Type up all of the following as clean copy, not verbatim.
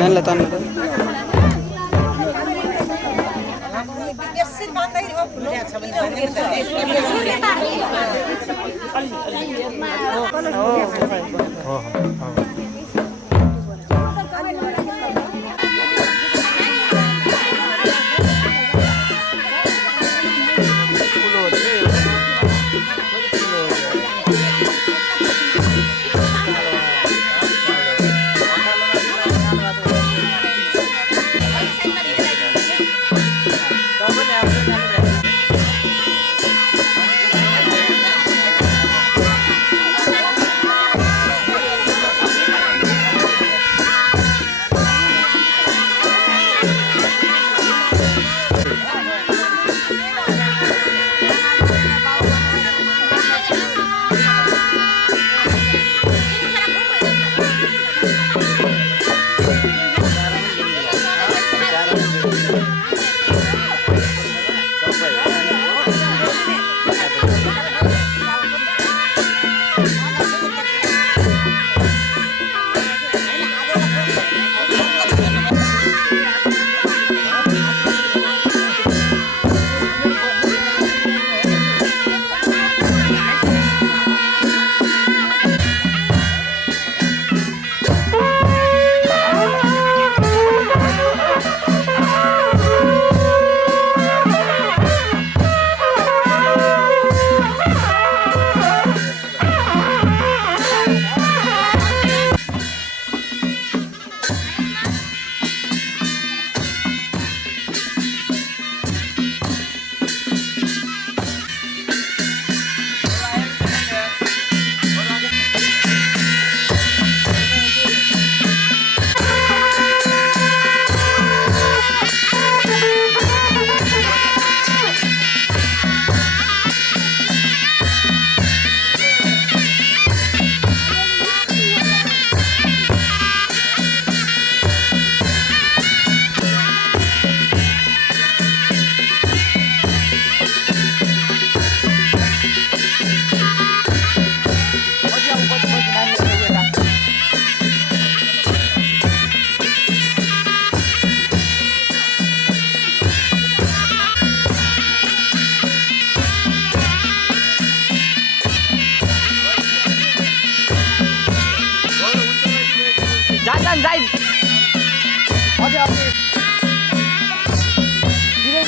Nanla tanla.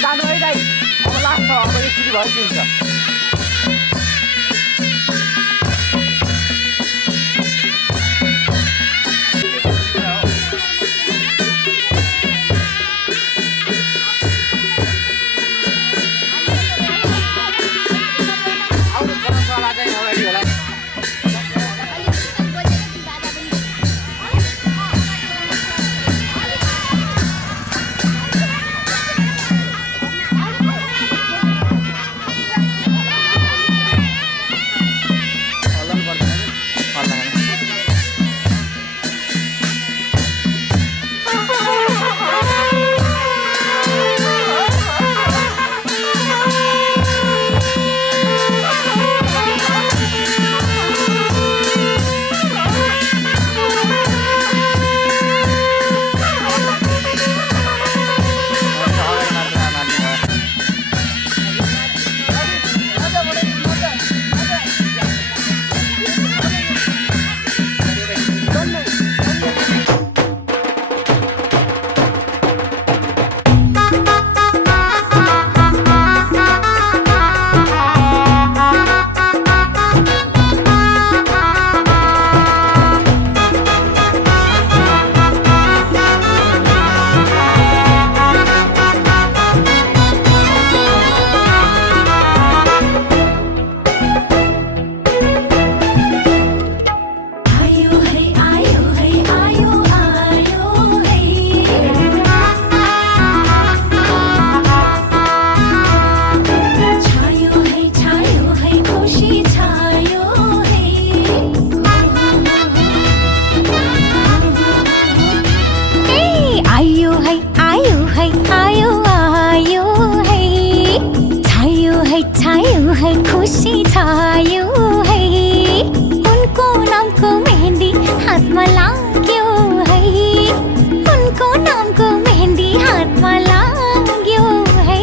जानु है दाइ अब लास्ट अब एकचोटि भइदिन्छ खुशी छायो है उनको नामको मेहंदी हातमा लाग्यो है उनको नामको मेहंदी हातमा लाग्यो है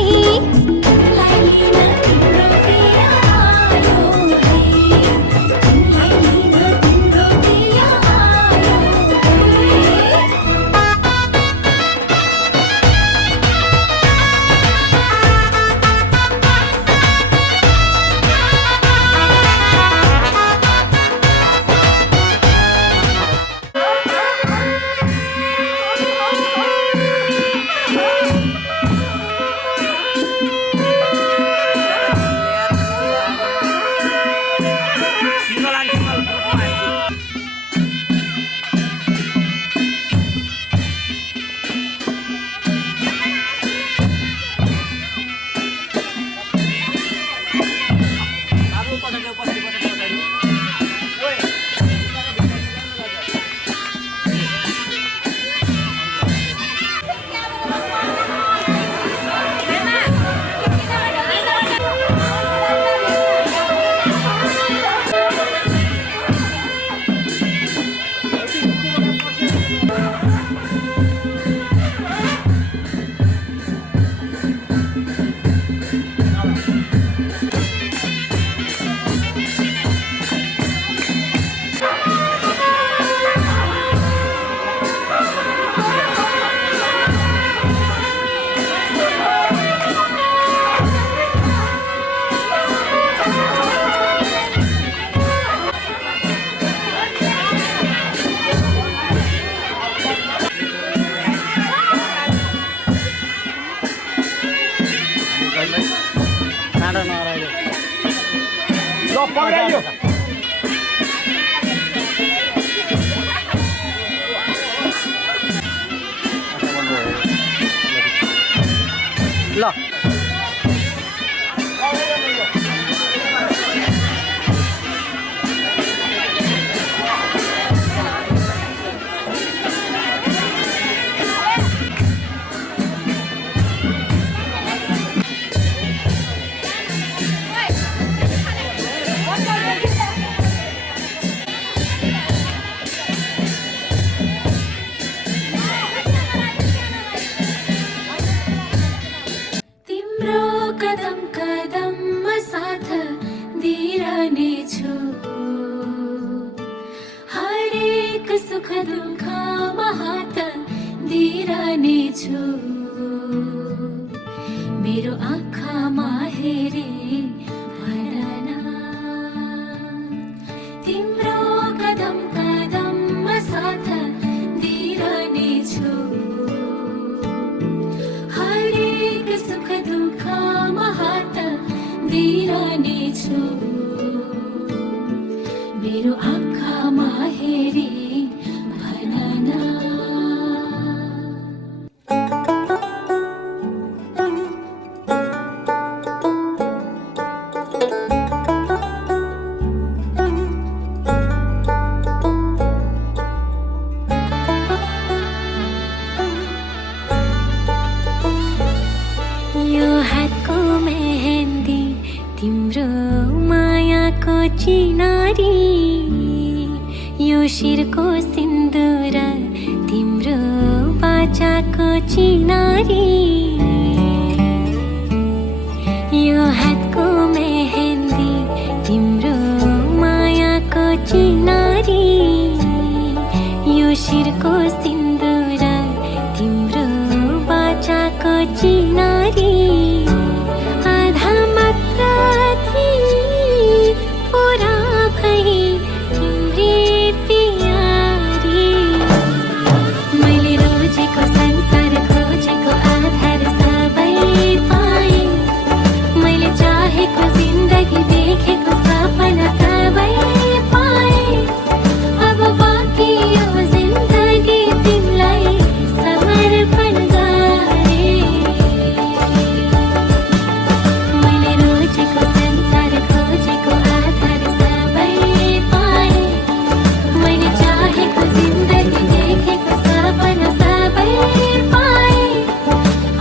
तिमीलाई लिन तिम्रो प्रिय आयो है तिमीलाई लिन तिम्रो प्रिय आयो ल सुख दुःखमा हात दिइरहनेछु मेरो आँखामा हेरे भन न तिम्रो कदम कदममा साथ दिइरहनेछु हरेक सुख दुःखमा हात दिइरहनेछु मेरो आँखामा हेरी भन न यो हातको मेहन्दी तिम्रो मायाको चिनारी यो शिरको सिन्दुर तिम्रो बाचाको चिनारी यो हातको मेहन्दी तिम्रो मायाको चिनारी यो शिरको सिन्दुर तिम्रो बाचाको चिनारी आधा मात्र थिए पुरा भई तिम्रे प्यारी मैले रोजेको संसार खोजेको आधार सबै पाएँ मैले चाहेको जिन्दगी देखेको सपना सबै पाएँ अब बाँकी यो जिन्दगी तिमीलाई समर्पण गरेँ मैले रोजेको संसार खोजेको आधार सबै पाएँ मैले चाहेको जिन्दगी देखेको सपना सबै पाएँ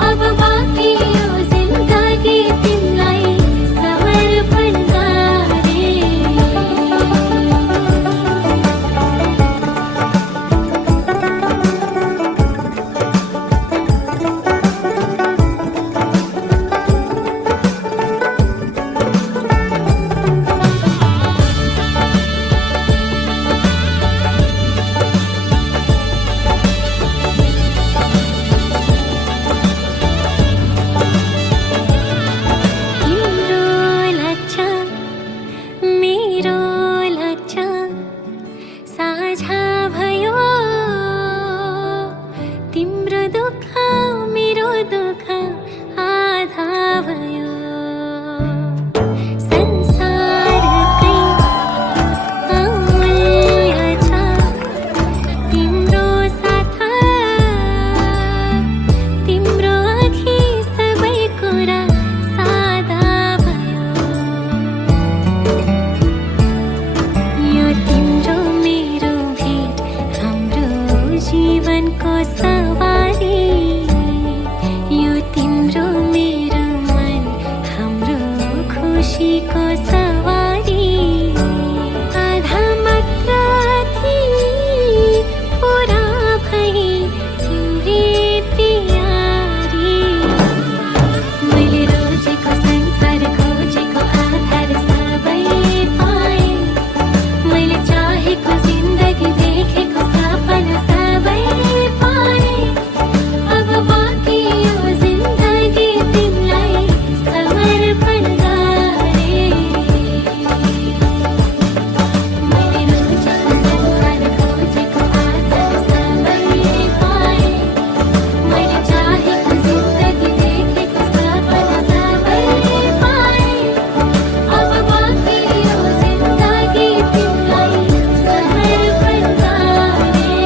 अब बाँकी यो जिन्दगी तिमीलाई समर्पण गरेँ तिम्रो लक्ष्य मेरो लक्ष्य साझा भयो तिम्रो दुःख मेरो दुःख आधा भयो संसारकै अमूल्य छ तिम्रो साथ तिम्रो आँखी सबै कुरा सादा भयो यो तिम्रो मेरो भेट हाम्रो जीवनको सवारी यो तिम्रो मेरो मन हाम्रो खुसीको सवारी आधा मात्र थिए पुरा भई तिम्रे प्यारी मैले रोजेको संसार खोजेको आधार सबै पाएँ मैले चाहेको जिन्दगी देखेको सपना सबै पाएँ अब बाँकी यो जिन्दगी तिमीलाई समर्पण गरेँ मैले रोजेको संसार खोजेको आधार सबै पाएँ मैले चाहेको जिन्दगी देखेको सपना सबै पाएँ अब बाँकी यो जिन्दगी तिमीलाई समर्पण गरेँ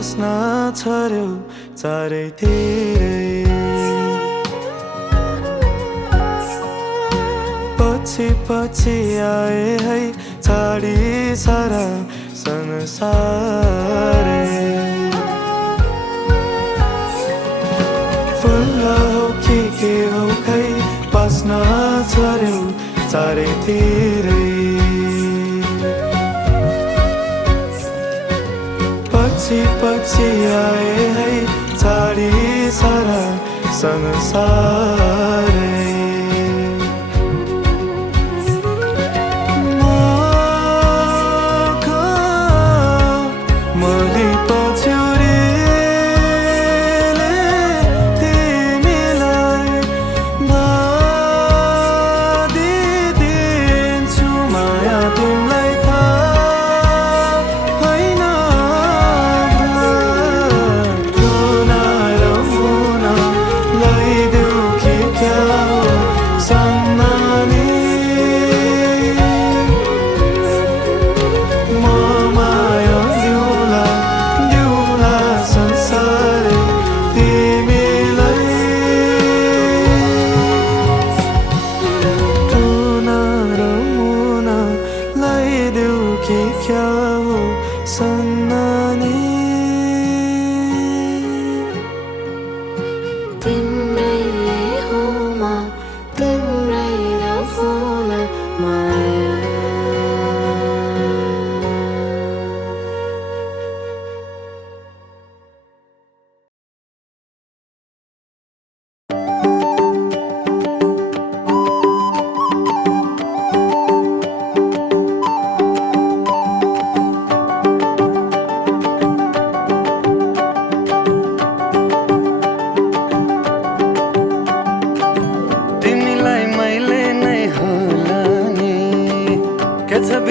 बस्न छर्यो चारैतिरै पछि पछि आए है छाडी सारा संसारै फुल्ल हो कि के हो खै बस्न छर्यो चारैतिरै पछि पछि आए है छाडी सारा संसारै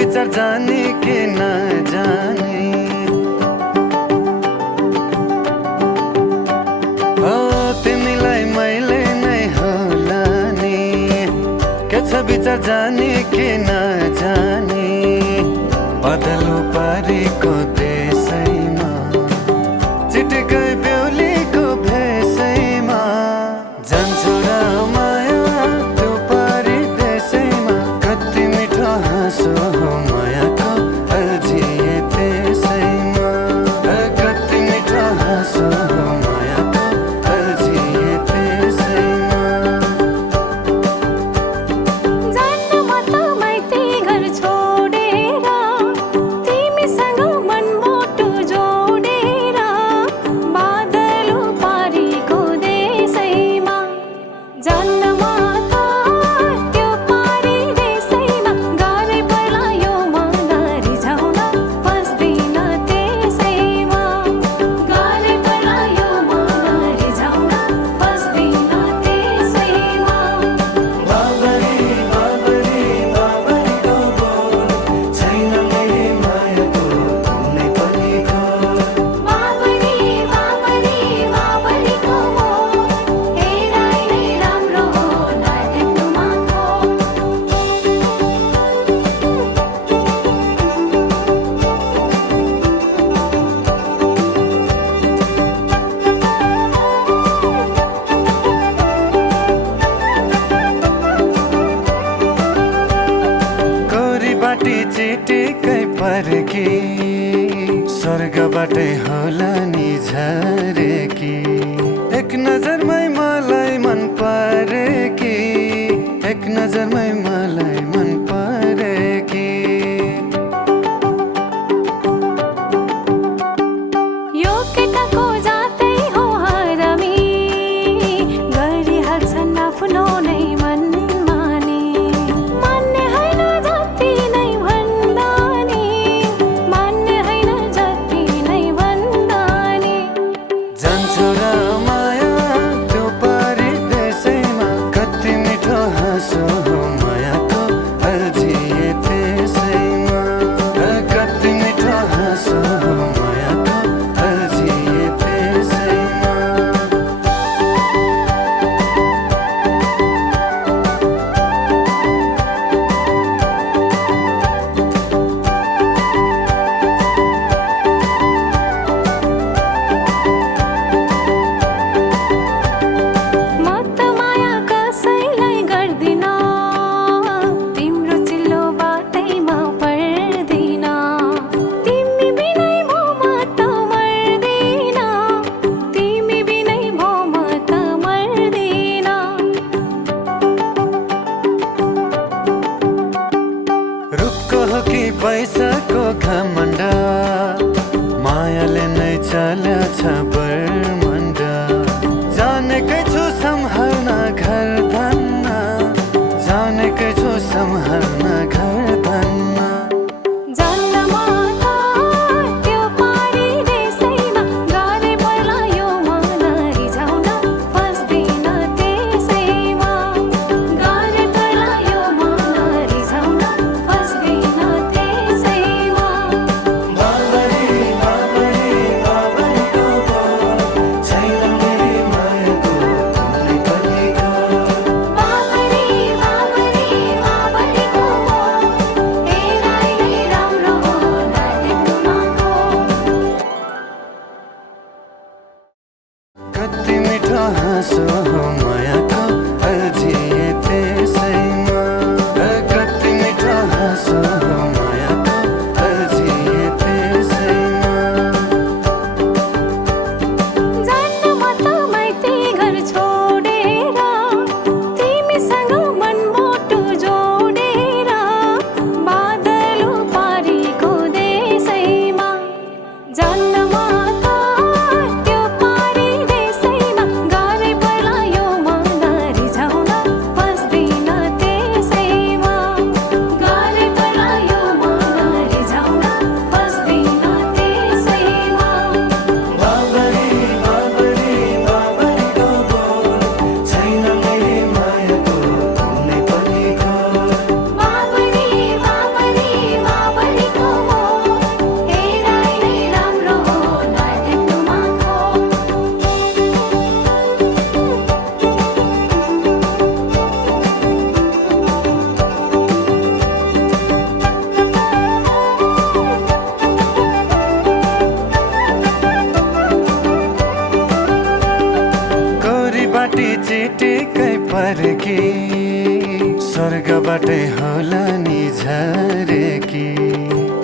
विचार जाने के नजाने हो तिमीलाई मैले नै होला नि के छ विचार जाने के नजाने बदलो पारेको देशैमा चिटिकै बेहुलीको भेषैमा जान्छु र माया त्यो पारी देशैमा कति मिठो हाँसो चिटिकै पर्की स्वर्गबाटै होला नि झरेकी एक नजरमै मलाई मन परेकी एक नजरमै मलाई मन परेकी यो केटाको जातै हो हरामी गरिहाल्छन् आफ्नो नै मन भन्दा नि मान्ने होइन जति नै भन्दा छ बर्मण्ड जानेकै छु सम्हाल्न घर धन्न जानेकै छु सम्हाल्न घर धन्न कति मिठो हाँसो हो मायाको अल्झिए त्यसैमा कति मिठो हाँसो हो मायाको अल्झिए त्यसैमा जान्न म त माइती घर छोडेर तिमीसँग मनमुटु जोडेर बादल पारीको देशैमा जान्न म चिटिकै पर्की स्वर्गबाटै होला नि झरेकी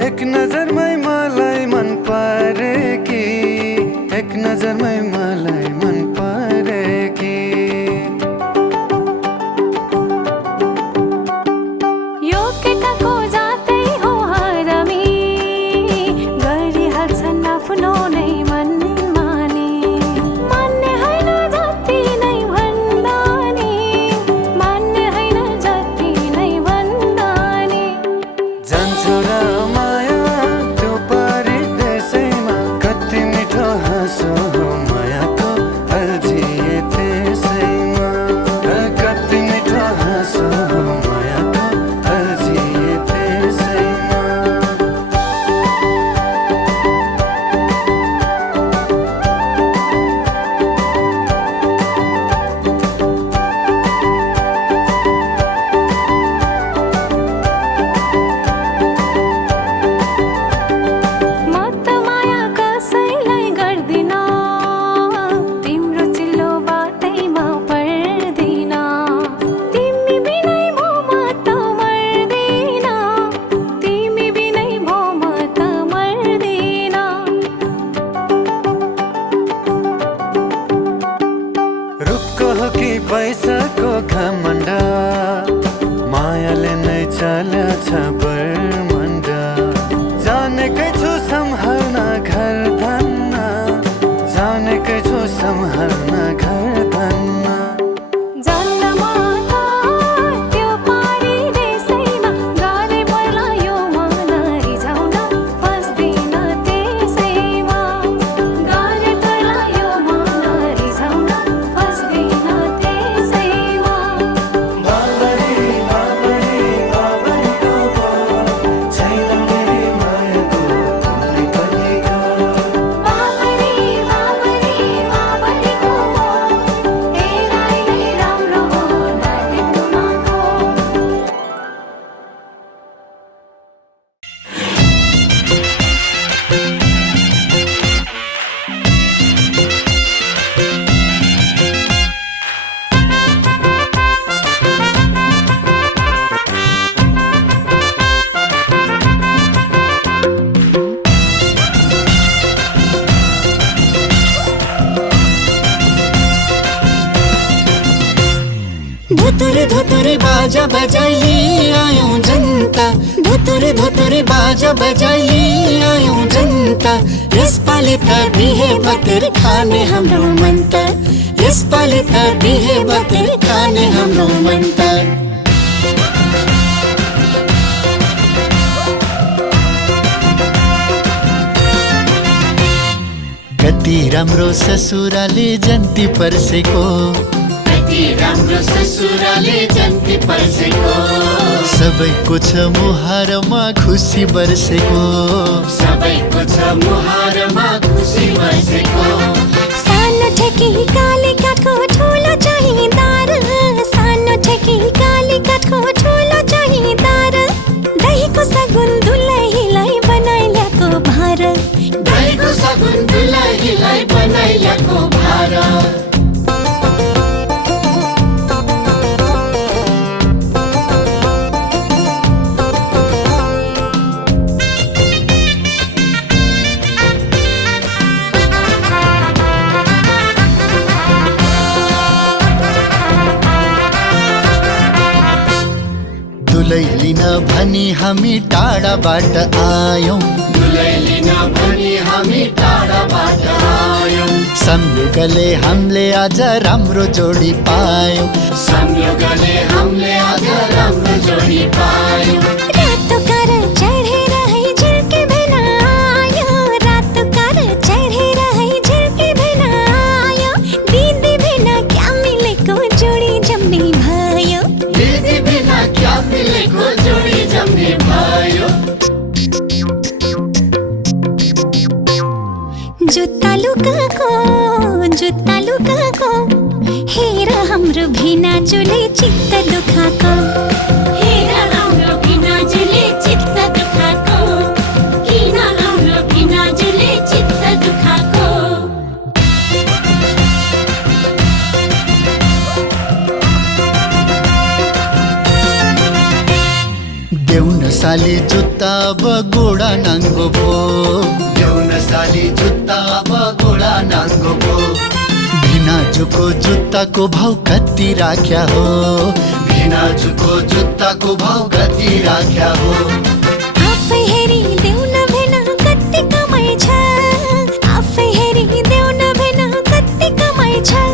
एक नजरमै मलाई मन परेकी एक नजरमै मलाई मन परेकी यो केटाको जातै हो हरामी गरिहाल्छन् आफ्नो नै मन पैसाको घमण्ड मायाले नै चल्छ बर्मण्ड जानेकै छु सम्हाल्न घर धन्न जानेकै छु सम्हाल्न घर धन्न धुतुर धुतुर बाजा बजाइए आयौं जनता धुतुरे धुतुरे बाजा बजाई आयौं जनता यसपालि त बिहे बतेर खाने हाम्रो मन त यसपालि त बिहे बतेर खाने हाम्रो मन त कति राम्रो ससुराले जन्ती पर्सेको कति राम्रो ससुराले जन्ती पर्सेको सबैको छ मुहारमा खुसी बर्सेको सबैको छ मुहारमा खुसी बर्सेको सानो ठेकी काली काठको ठुलो चाहिदार सानो ठेकी काली काठको ठुलो चाहिदार दहीको सगुन दुलहीलाई बनाइ ल्याएको भार दहीको सगुन दुलहीलाई बनाइ ल्याएको भार दुलै लिन भनी हामी टाढाबाट आयौं दुलै लिन भनी हामी टाढाबाट आयौं संयोगले हामीले आज राम्रो जोडी पायौं संयोगले हामीले आज राम्रो जोडी पायौं रातो कार चढेर है झिल्के भेना आयो रातो कार चढेर है झिल्के भेना आयो दिदी भेना क्या मिलेको जोडी जम्ने भयो दिदी भेना क्या मिलेको जोडी जम्ने भयो जुत्ता लुकाको हेर हाम्रो भिनाजुले चित्त दुखाको हेर हाम्रो भिनाजुले चित्त दुखाको किन हाम्रो भिनाजुले चित्त दुखाको देउन साली जुत्ता अब गोडा नाङ्गो भो देउन साली जुत्ता अब गोडा नाङ्गो भो भिनाजुको जुत्ताको भाउ कति राख्या हो भिनाजुको जुत्ताको भाउ कति राख्या हो आफै हेरी देउन भेना कति कमाइ छ आफै हेरी देउन भेना कति कमाइ छ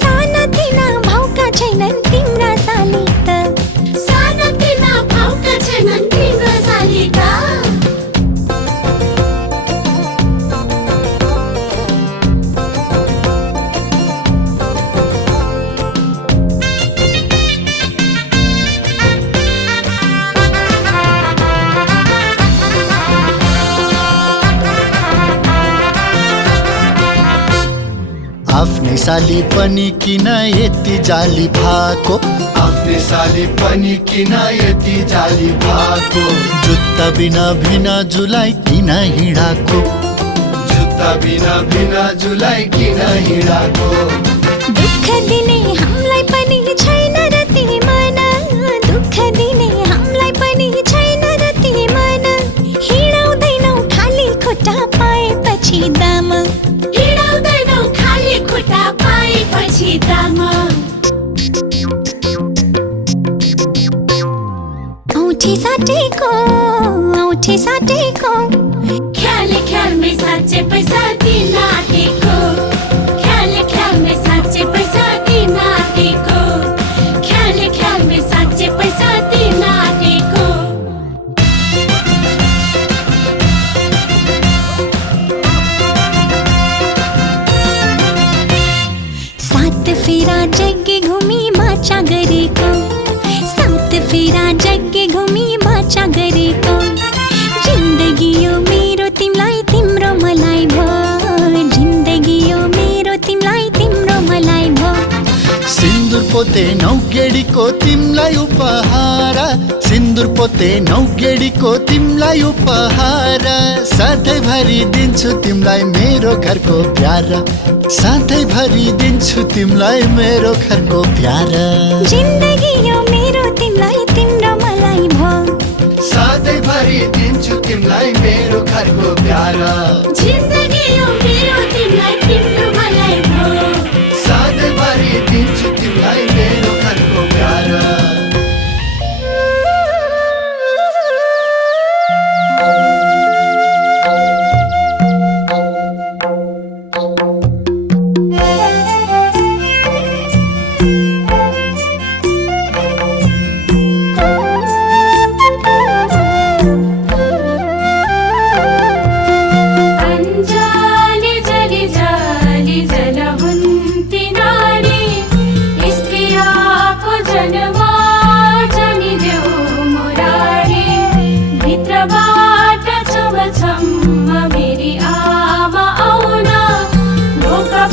साना तिना भाउका छैनन् तिम्रा साली त साना तिना भाउका छैनन् तिम्रा साली त आफ्नै साली पनि किन यति जाली भएको आफ्नै साली पनि किन यति जाली भएको जुत्ता बिना भिनाजुलाई किन हिँडाको जुत्ता बिना भिनाजुलाई किन हिँडाको दुःख दिने हामीलाई पनि छैन र ती मन दुःख दिने हामीलाई पनि छैन र ती मन हिँडाउँदैनौ खाली खुट्टा पाएपछि दाम हिँडाउँदैनौ खाली खुट्टा पाएपछि दाम औठी साटेको ख्यालमै साँच्चै पैसा दिन आँटेको ख्यालमै साँच्चै पैसा दिन आँटेको ख्यालमै साँच्चै पैसा दिन आँटेको सात फेरा जग्गे घुमी माचा गरेको सात फेरा जग्गे घुमी माचा गरेको जिन्दगी यो मेरो तिमलाई तिम्रो मलाई भयो जिन्दगी यो मेरो तिमलाई तिम्रो मलाई भयो सिन्दुर पोते नौगेडीको तिमलाई उपहार सिन्दुर पोते नौगेडीको तिमलाई उपहार सधैँभरि दिन्छु तिमलाई मेरो घरको प्यार सधैँभरि दिन्छु तिमलाई मेरो घरको प्यार जिन्दगी यो मेरो तिमलाई तिम्रो मलाई भयो सधैँभरि दिन्छु तिमलाई मेरो घरको प्यार जिन्दगी यो मेरो तिमलाई तिम्रो मलाई भयो सधैँभरि दिन्छु तिमलाई मेरो घरको प्यार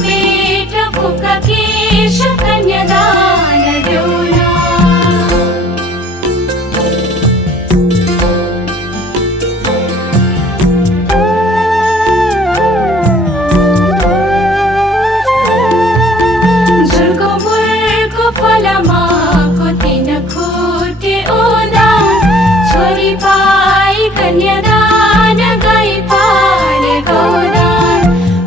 पेट फुका केश कन्यादान देऊना झुलको मुलको फलमाको तीन खुट्टे ओदा छोरी पाई कन्यादान गाई पाले गौदान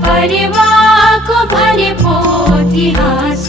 परिवारको भने पोती हाँस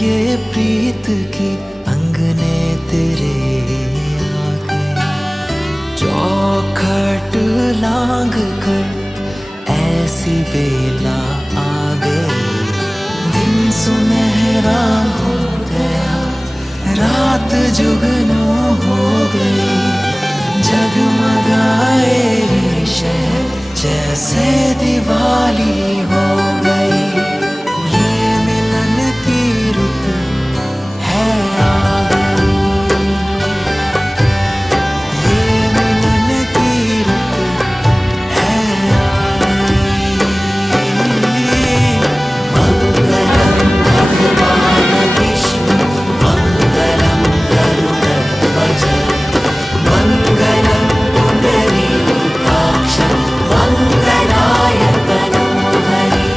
ये प्रीत की अंगने तेरे आ गए, चौखट लांग कर ऐसी बेला आ गई। दिन सुनहरा हो गया, रात जुगनू हो गई, जगमगाए शहर जैसे दिवाली हो गई। ये मिलन की रुत है आ गई, ये मिलन की रुत है आ गई। मंगलम भगवान विष्णु, मंगलम गरुड़ध्वज, मंगलम पुंडरीकाक्ष, मंगलाय तनोहरि।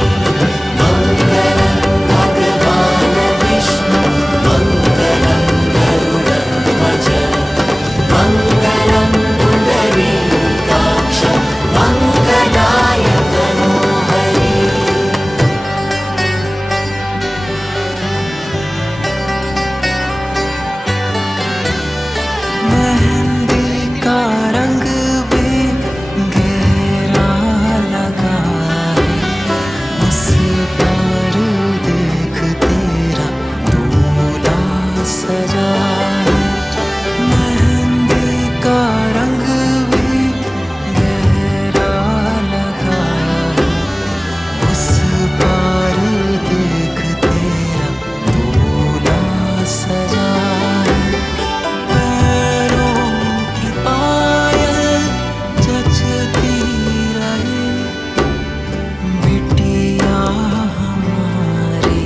मंगलम भगवान विष्णु, मंगलम गरुड़ध्वज, मंगलम पुंडरीकाक्ष, मंगलाय तनोहरि। मेहंदी का रंग भी गहरा लगा है, उस पर देख तेरा दूल्हा सजा है। मेहंदी का रंग भी गहरा लगा है, उस पर देख तेरा दूल्हा सजा है। पैरों की पायल जचती रहे, बिटिया हमारी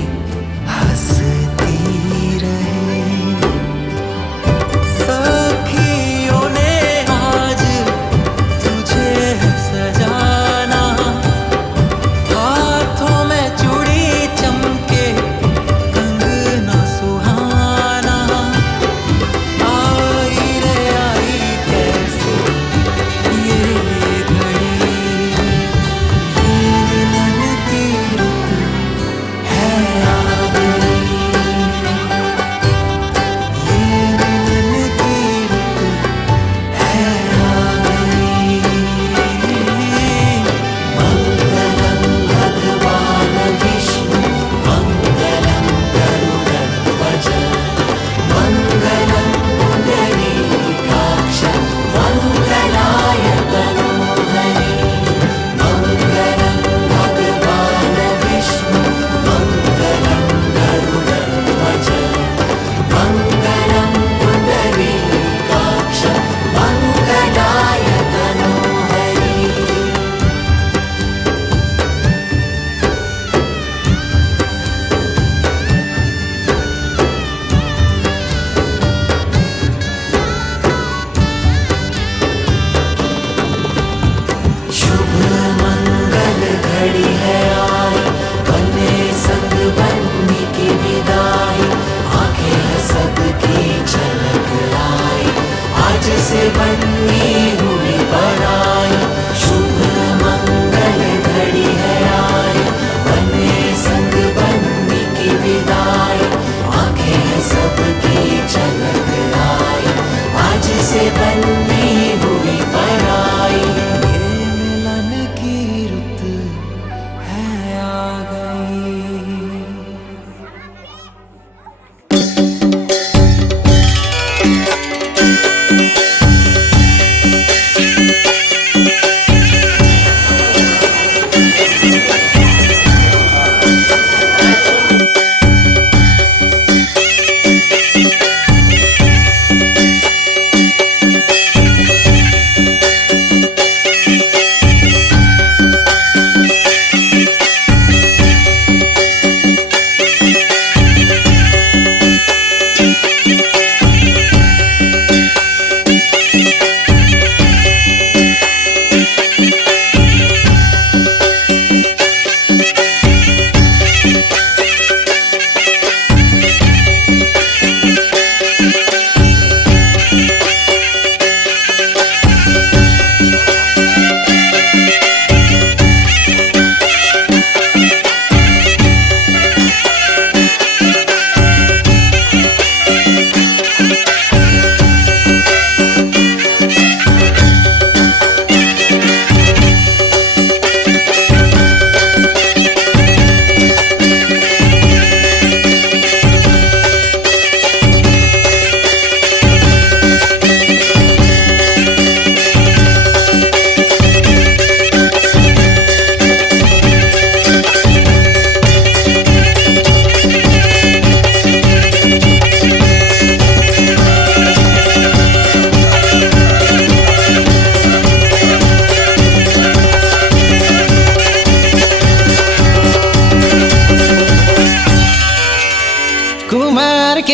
हंसती रहे। सखियों ने आज तुझे सजाना, हाथों में चूड़ी चमके कंगना सुहाना। आई रे आई कैसे ये घड़ी, ये मिलन की रुत है आ गई, ये मिलन की रुत है आ गई। मंगलम भगवान विष्णु, मंगलम गरुड़ध्वज, मंगलम पुंडरीकाक्ष, मंगलाय तनोहरि। मंगलम भगवान विष्णु, मंगलम गरुड़ध्वज, मंगलम पुंडरीकाक्ष, मंगलाय तनोहरि। शुभ मंगल घड़ी है आई, बने संग बनने की विदाई। आंखें हैं सबकी झलक आई, आज से बननी हुई बनाई। शुभ मंगल घड़ी है आई, बने संग बनने की विदाई। आंखें हैं सबकी झलक आई, आज से बननी हुई बनाई। ये मिलन की रुत है आ गई।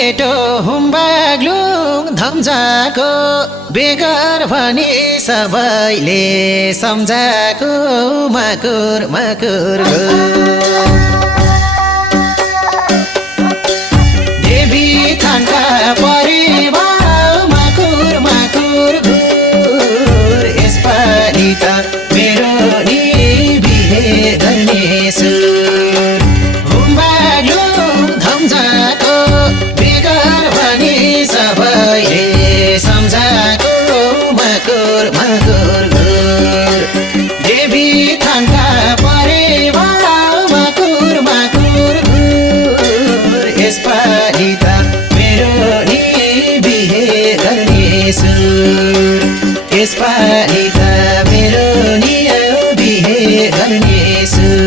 केटो हुम्बाग्लुङ धम्जाको बेगर भनी सबैले सम्झाको मकुर मकुर गो देवी थानका परिवार मकुर मकुर घुर यसपालि त मेरो नि बिहे गर्ने सुर हुम्बाग्लुङ धम्जाको बेगर भनी सबैले सम्झाको मकुर मकुर घुर देवी थानका परिवार मकुर मकुर घुर यसपालि त मेरो नि बिहे गर्ने सुर यसपालि त मेरो नि बिहे गर्ने सुर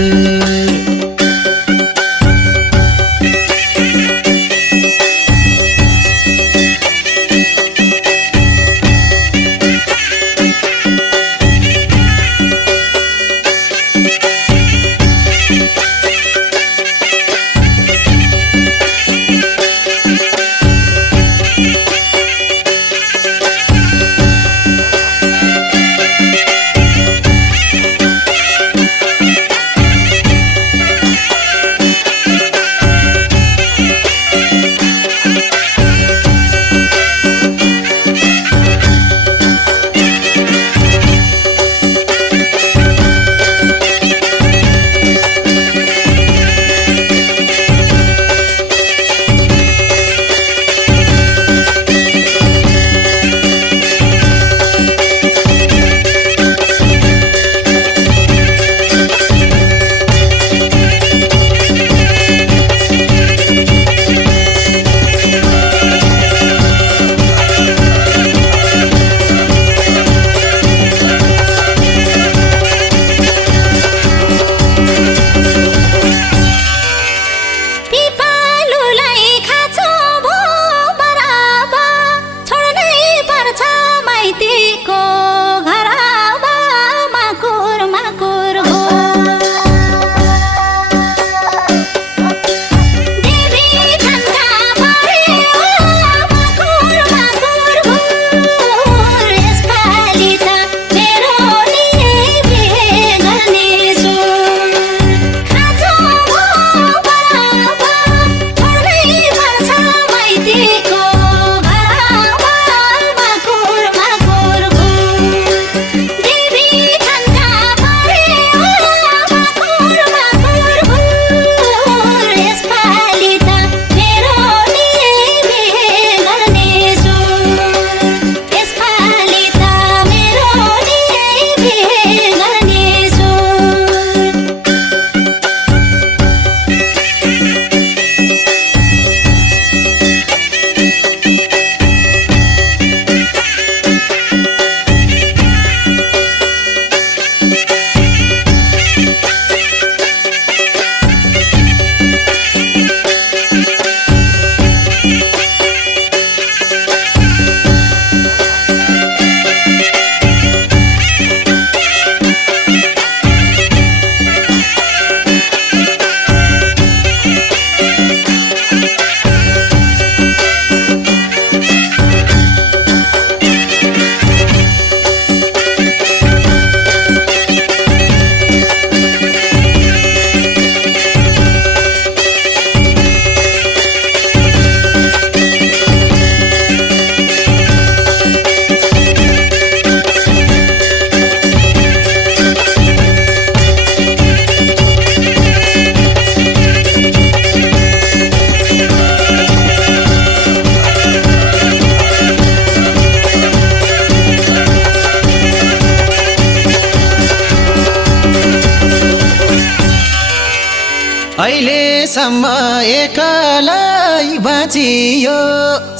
अहिलेसम्म एकलै बाँचियो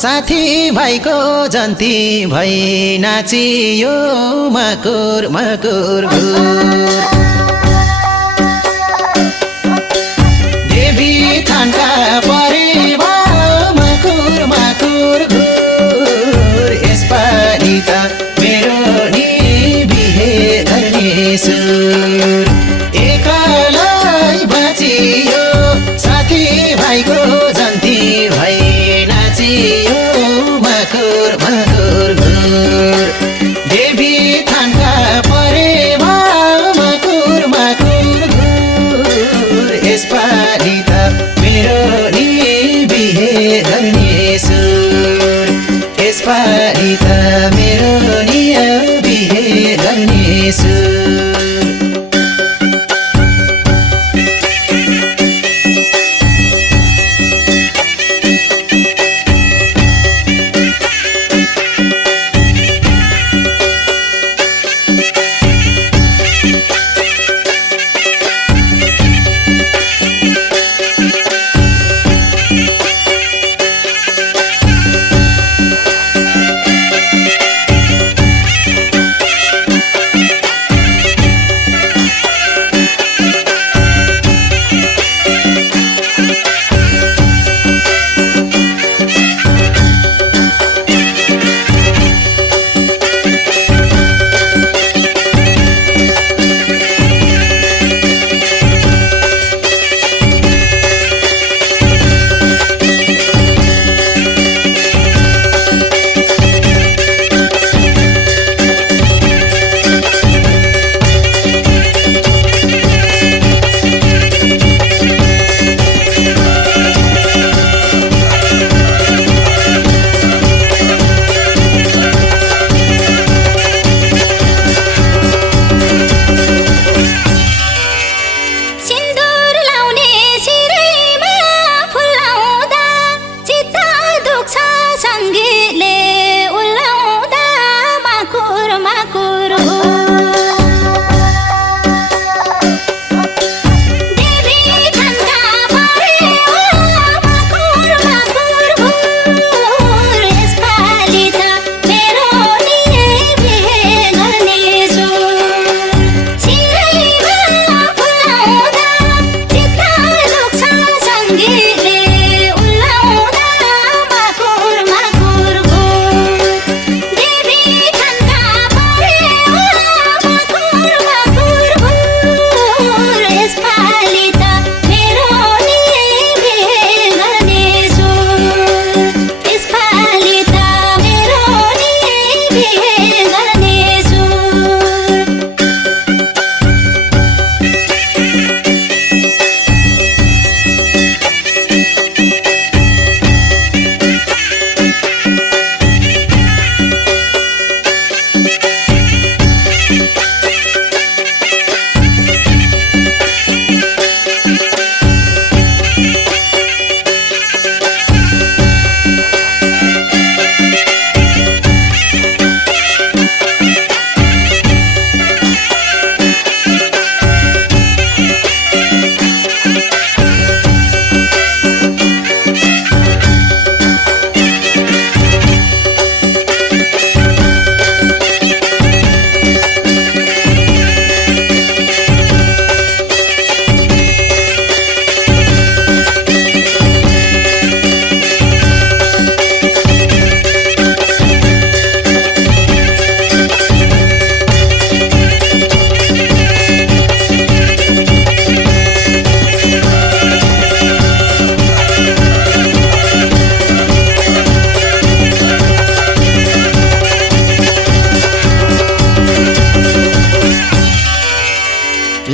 साथी भाइको जन्ती भई नाचियो मकुर मकुर घुर देवी थानका परिवार मकुर मकुर घुर यसपालि त मेरो नि बिहे गर्ने सुर एकलै बाँचियो साथी भाइको जन्ती भई नाच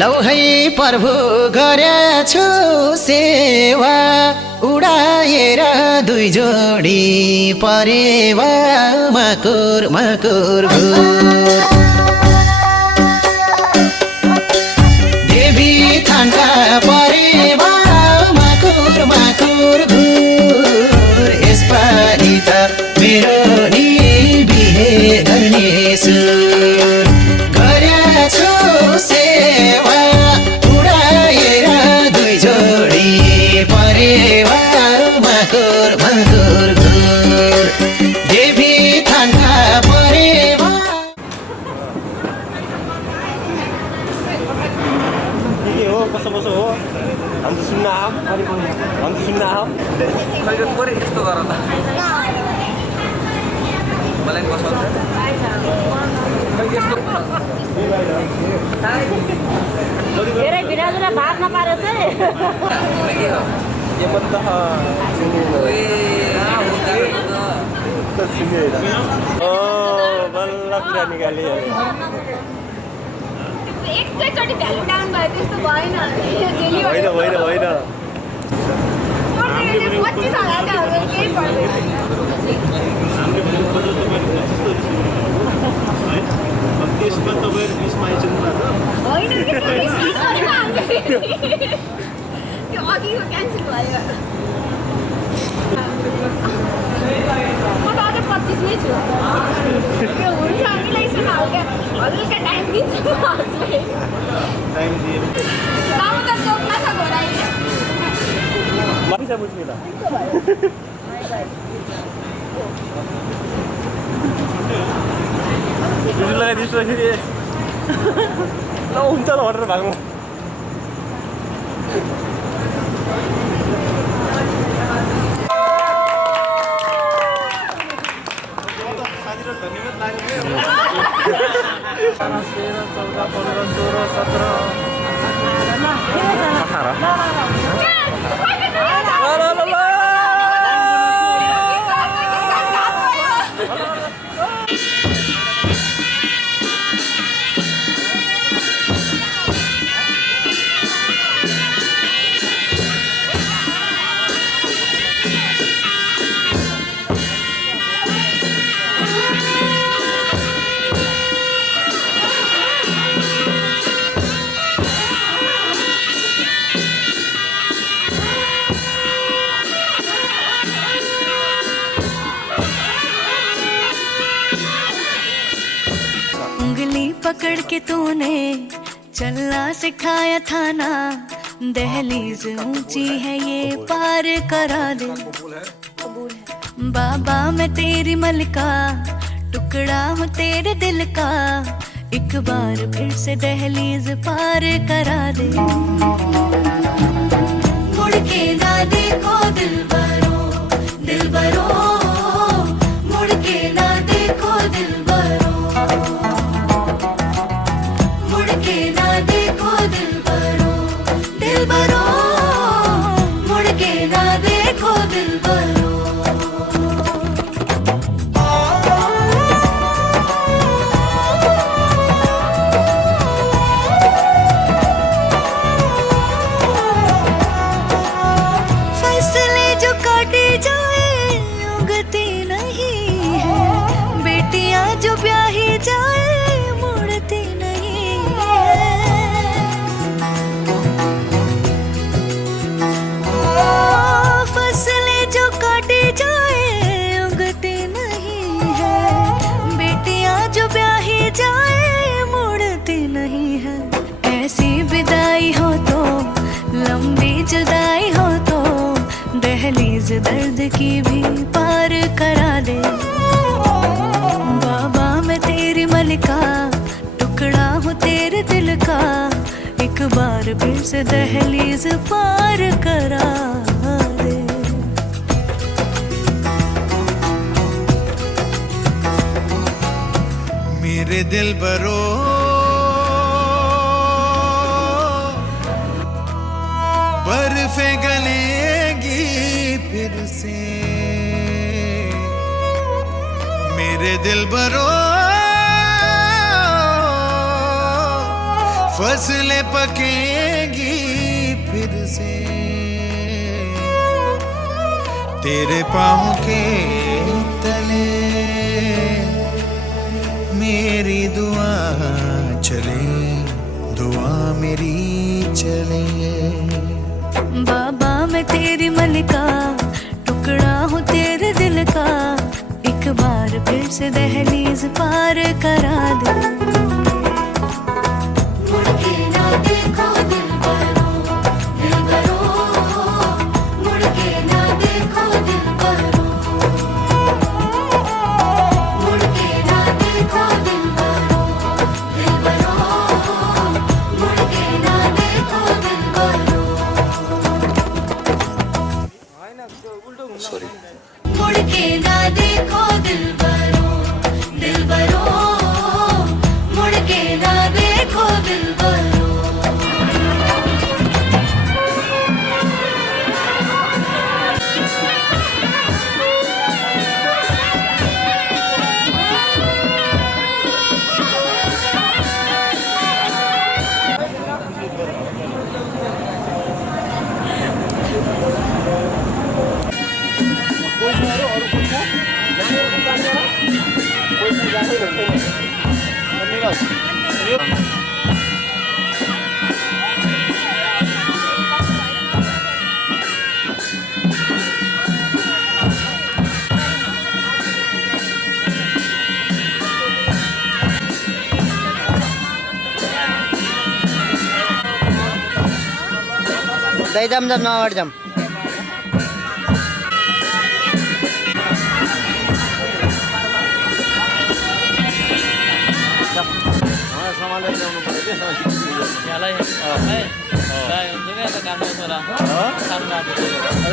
लौ है प्रभु गरेछु सेवा उडाएर दुई जोडी परेवा मकुर मकुर घुर देवी थानका परेवा मकुर मकुर घुर यसपालि त मेरो नि बिहे गर्ने सुर गरेछु सेवा उडाएर दुई जोडी परेवा मकुर मकुर घुर देवी थानका परेवा के हो कसो कसो हो हामी त सुन्न आऊ हामी त सुन्न आऊ मैले थोरै यस्तो गर त मलाई पसन्द धेरै भिडाजुरा भात नपारेछ है ये मत त ओ बल्ल कुरा निकाले एकैचोटि भ्यालु डाउन भयो त्यस्तो भएन होइन होइन होइन 25,000 त केही पर्दैन त्यसमा तपाईहरु बिचमा आइसक्नु भएको होइन त्यो अघिको क्यान्सल भयो म त अझै 25 नै छु त्यो हुन्छ मिलाइसक्नु हल्का टाइम दिन्छ टाइम दिएर बाबु त चोक्ला छ घोराइ पैसा बुझ्ने त दिदीलाई दिसखेरि ल हुन्छ ल भनेर भाग्नु पकड़ के तूने चलना सिखाया था ना दहलीज ऊंची है ये पार करा दे बाबा मैं तेरी मलिका टुकड़ा हूँ तेरे दिल का एक बार फिर से दहलीज पार करा दे मुड़ के ना देखो दिल बरो मुड़ के ना देखो दिल बरो देखो दिल बरो मुड़ के ना देखो दिल बरो फसले जो काटे जाए उगती नहीं है बेटियां जो ब्याही जाए मुड़ती नहीं फसलें जो काटी जाए उगती नहीं है बेटियां जो ब्याही जाए मुड़ती नहीं है ऐसी विदाई हो तो लंबी जुदाई हो तो दहलीज दर्द की भी पार करा दे बाबा मैं तेरी मलिका टुकड़ा हूँ तेरे दिल का एक बार फिर से दहलीज पार करा दे मेरे दिल बरो बर्फें गलेगी फिर से मेरे दिल बरो फसलें पकेंगी फिर से तेरे पाँव के तले मेरी दुआ चले दुआ मेरी चले बाबा मैं तेरी मलिका टुकड़ा हूँ तेरे दिल का एक बार फिर से दहलीज पार करा दे मुड़ के ना देखो दिलबरो दिलबरो मुड़ के ना देखो दिलबरो मुड़ के ना देखो दिलबरो दिलबरो मुड़ के ना देखो दिलबरो मुड़ के ना देखो दिलबरो दिलबरो मुड़ के ना देखो दिलबरो दही जम जम नवाड जम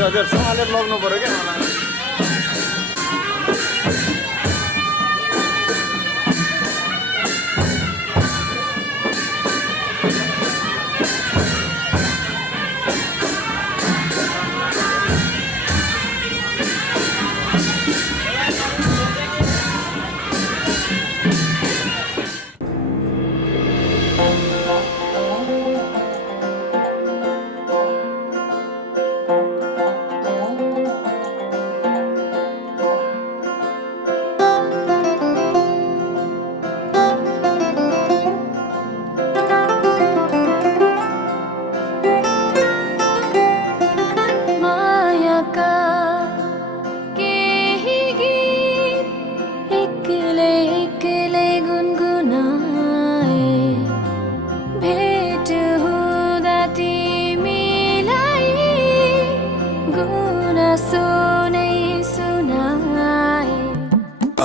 हजुर सम्हालेर लग्नु पर्यो क्या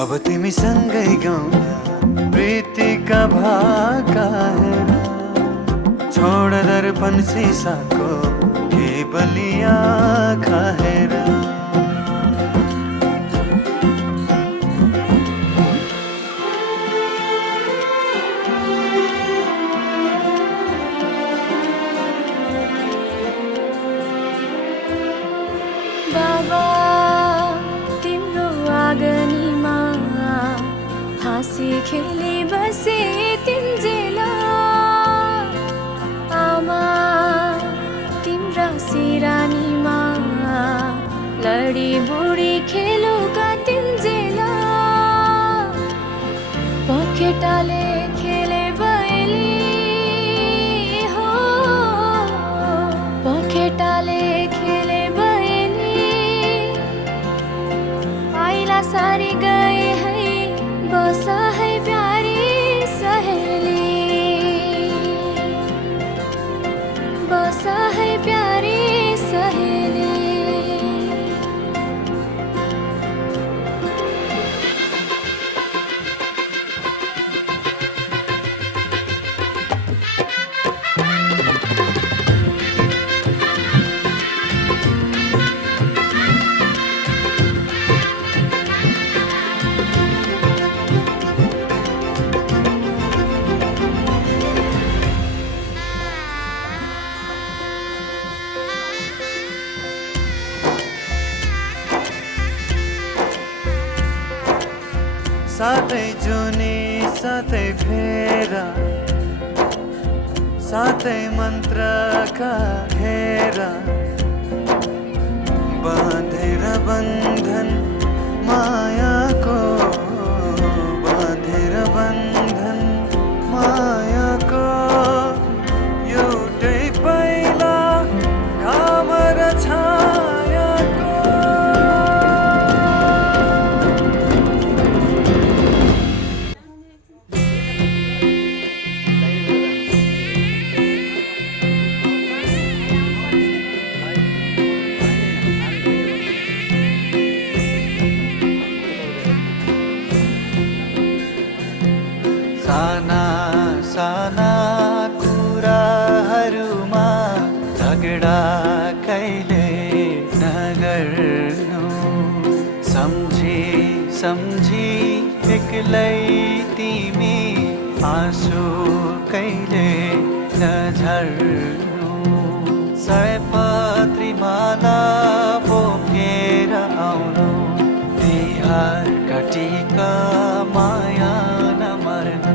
अब तिमी सँगै गाउँदा प्रीतिका भाका हेर छोड दर्पण सिसाको केवलिया खाएर बाबा तिम्रो आँगनीमा हाँसी खेली बसे तिन्जेला आमा तिम्रा सिरानीमा लडी बुढी खेलुका तिन्जेला पखेटाले खेले बयली हो पखेटाले खेले सारी गए है बसा है प्यारी सहेली बसा है प्यारी सहेली साथै जुनी साथै फेरा सातै मन्त्रका घेरा बाँधेर बन्धन मायाको बाँधेर बन्धन मायाको एउटै पाइला घाम र छायाको साना साना कुराहरूमा झगडा कहिले नगर्नु सम्झी सम्झी एक्लै तिमी आँसु कहिले नझर्नु सयपत्री माला बोकेर आउनु तिहार काटीका माया नमर्नु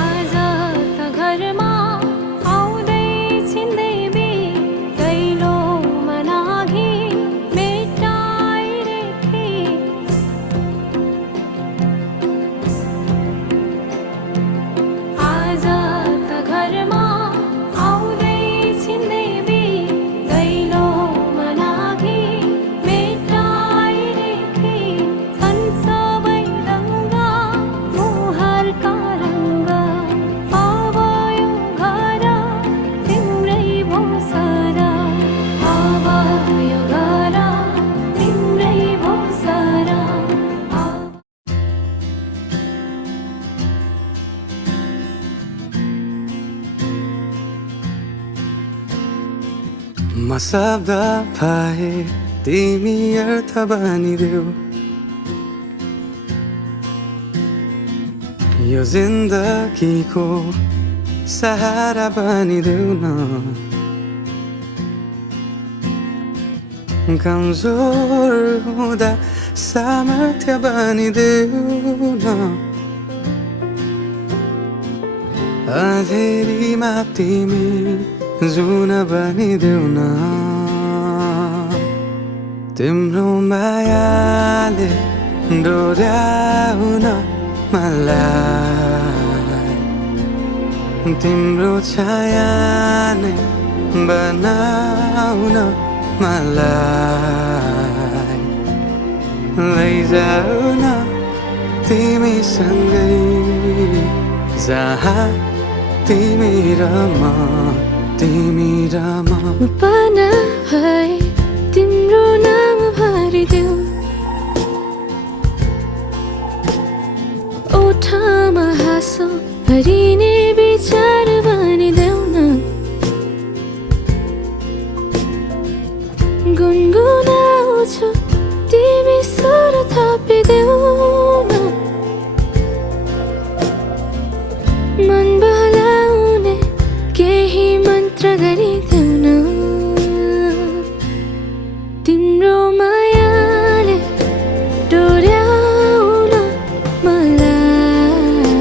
आज त घरमा आउँदै छिन्दै बे दैलोमा लागि मेटाइरेखे आज त घरमा आउँदै छिन्दै बे दैलोमा लागि मेटाइरेखे सबै रङ्गा मुहारका रङ्ग अब यो घर तिम्रै भोसरा अब यो घर तिम्रै भोसरा म शब्द पाए तिमी अर्थ बनिदेऊ यो जिन्दगीको सहारा बनिदेऊ न कमजोर हुँदा सामर्थ्य बनिदेऊ न अँधेरीमा तिमी जुन बनिदेऊ न तिम्रो मायाले डोर्याउन मलाई तिम्रो छायाले बनाउन मलाई लैजाऊ न तिमीसँगै जहाँ तिमी र म तिमी र म पाना भए तिम्रो नाम भरिदेऊ ओठमा हाँसो भरिने विचार बनिदेऊ न गुनगुनाउँछु तिमी स्वर थपिदेऊ न मन बहलाउने केही मन्त्र गरिदेऊ न तिम्रो मायाले डोर्याउन मलाई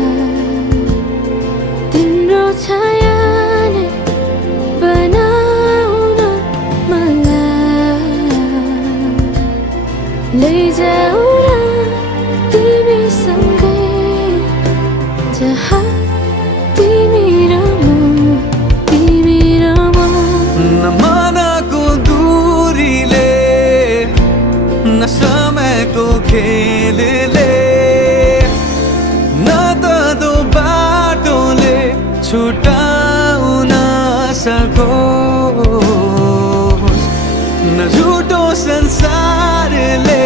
तिम्रो छायाले बनाउन मलाई लैजाऊ न तिमीसँगै जहाँ तिमी र म तिमी र म न मनको दूरीले न समयको खेलले न त दो बाटोले छुटाउन सकोस् न झुटो संसारले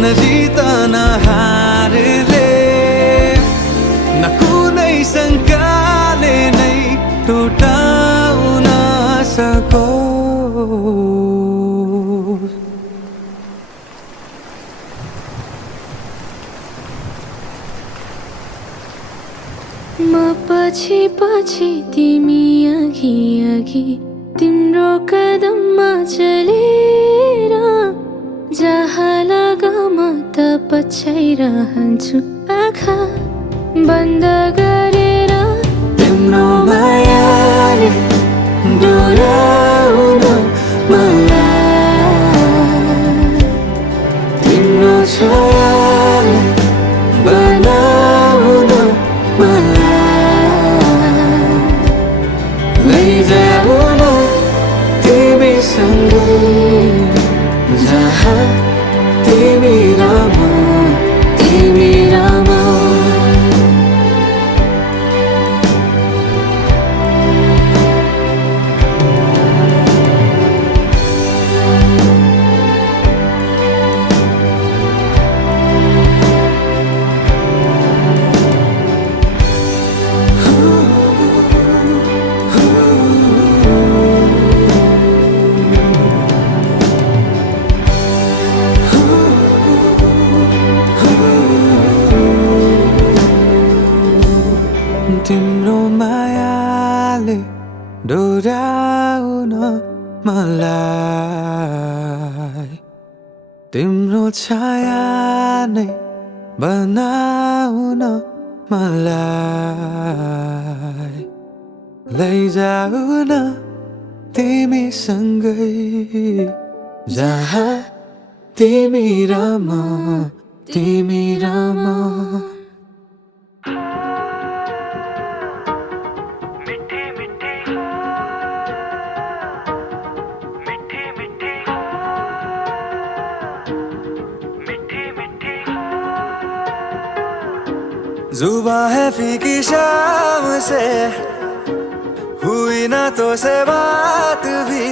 न जित न हारले न कुनै शङ्काले नै टुटाउन सकोस् म पछि पछि तिमी अघि अघि तिम्रो कदममा चलेर जहाँ लगा म त पछ्याइरहन्छु आँखा बन्द गरेर तिम्रो मायाले डोर्याउन मलाई तिम्रो छायाले बनाउन मलाई लैजाउन तिमीसँगै जहाँ तिमी र म तिमी र म तिम्रो मायाले डोर्याउन मलाई तिम्रो छाया नै बनाउन मलाई लैजाउन तिमीसँगै जहाँ तिमी र म तिमी र म जुबां है फीकी शाम से हुई ना तो से बात भी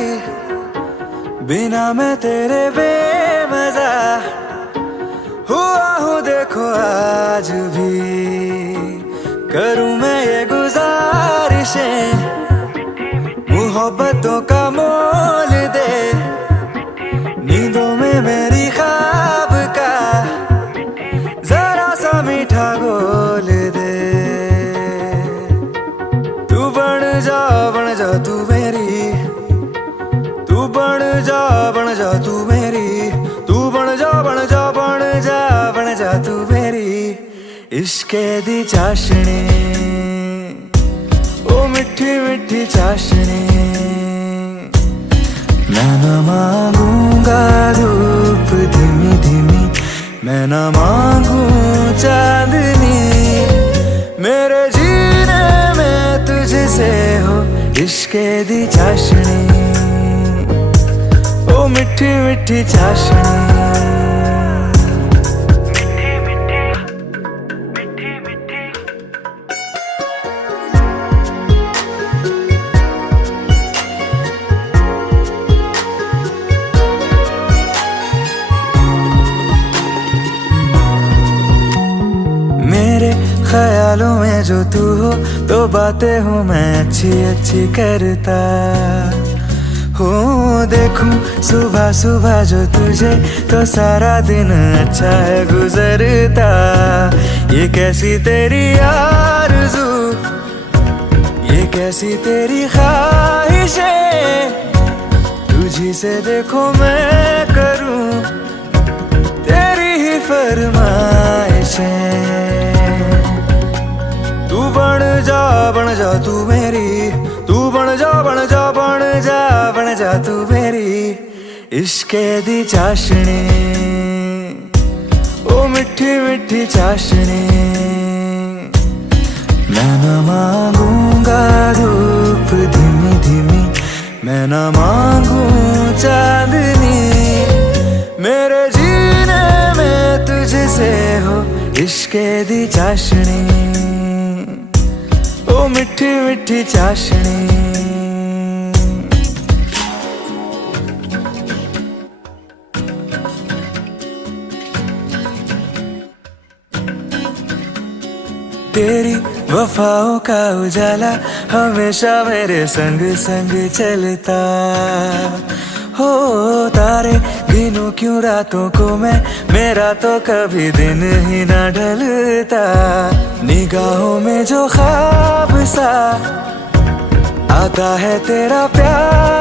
बिना मैं तेरे बेमजा हुआ हूँ देखो आज भी करूँ मैं ये गुजारिशें मोहब्बतों का मोल दे नींदों में मेरी ख्वाब का जरा सा मीठा गोल दे तू बन जा तू मेरी तू बन जा तू मेरी तू बन जा तू मेरी इश्के दी चाशनी ओ मिठी मिठी चाशनी मैं न मांगूंगा धूप धीमी धीमी मैं न मांगू चांदनी मेरे जीने में तुझसे हो इश्के दी चाशनी ओ मिठी मिठी चाशनी ख्यालों में जो तू हो तो बातें हूँ मैं अच्छी अच्छी करता हो देखूं सुबह सुबह जो तुझे तो सारा दिन अच्छा है गुजरता ये कैसी तेरी आरज़ू ये कैसी तेरी ख्वाहिशें तुझी से देखो मैं करूं तेरी ही फरमाइशें तू बन जा तू मेरी तू बन जा तू मेरी इश्के दी चाशनी ओ मिठी मिठी चाशनी मैं न मांगूंगा धूप धीमी धीमी मैं न मांगू चांदनी मेरे जीने में तुझसे हो इश्के दी चाशनी ओ मिठी मिठी चाशनी तेरी वफाओं का उजाला हमेशा मेरे संग संग चलता हो तारे गिनूं क्यों रातों को मैं मेरा तो कभी दिन ही ना ढलता निगाहों में जो ख्वाब सा आता है तेरा प्यार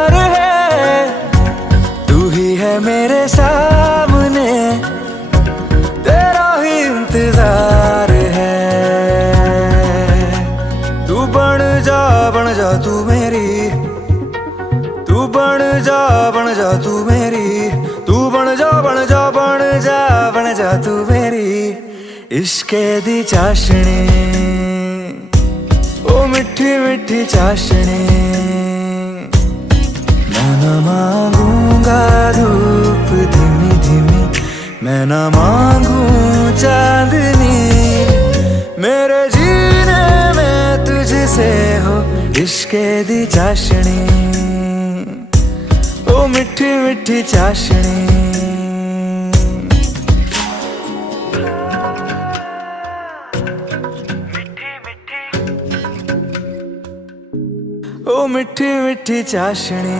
सामने तेरा ही इंतजार है। तू बन जा तू मेरी, तू बन जा तू मेरी, तू बन जा तू मेरी इश्के दी चाशनी, ओ मिठी मिठी चाशनी। मैं न मांगूंगा धूप धीमी धीमी, मैं न मांगू चांदनी, मेरे जीने में तुझसे हो इश्के दी चाशनी, ओ मिठी मिठी चाशनी। ओ मिठी मिठी चाशनी।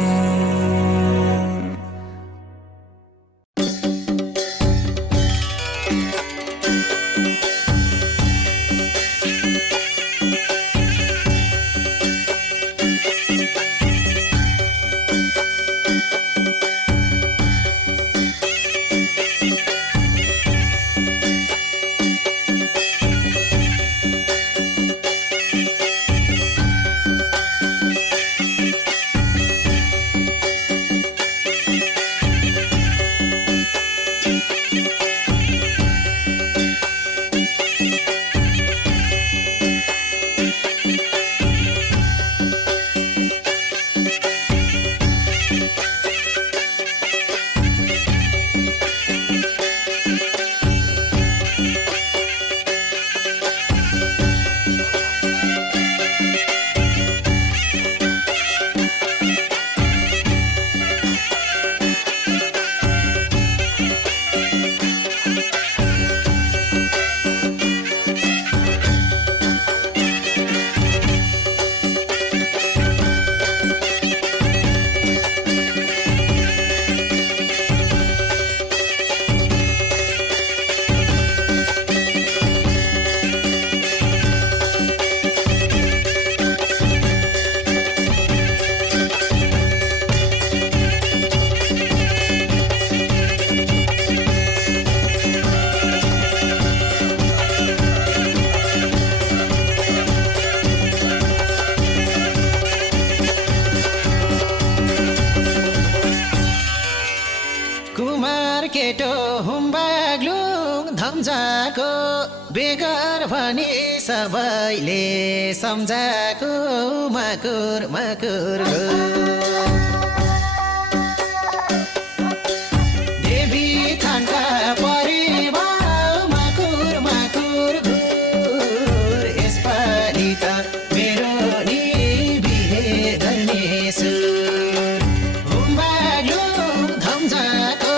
केटो हुम्बाग्लुङ धम्जाको बेगर भनी सबैले सम्झाको मकुर मकुर देवी थानका परिवार मकुर मकुर घुर यसपालि त मेरो नि बिहे गर्ने सुर हुम्बाग्लुङ धम्जाको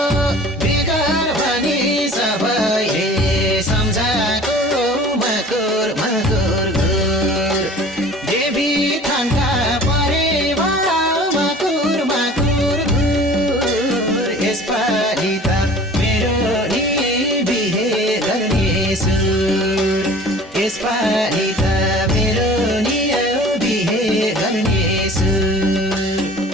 यसपालि त मेरो नि बिहे गर्ने सुर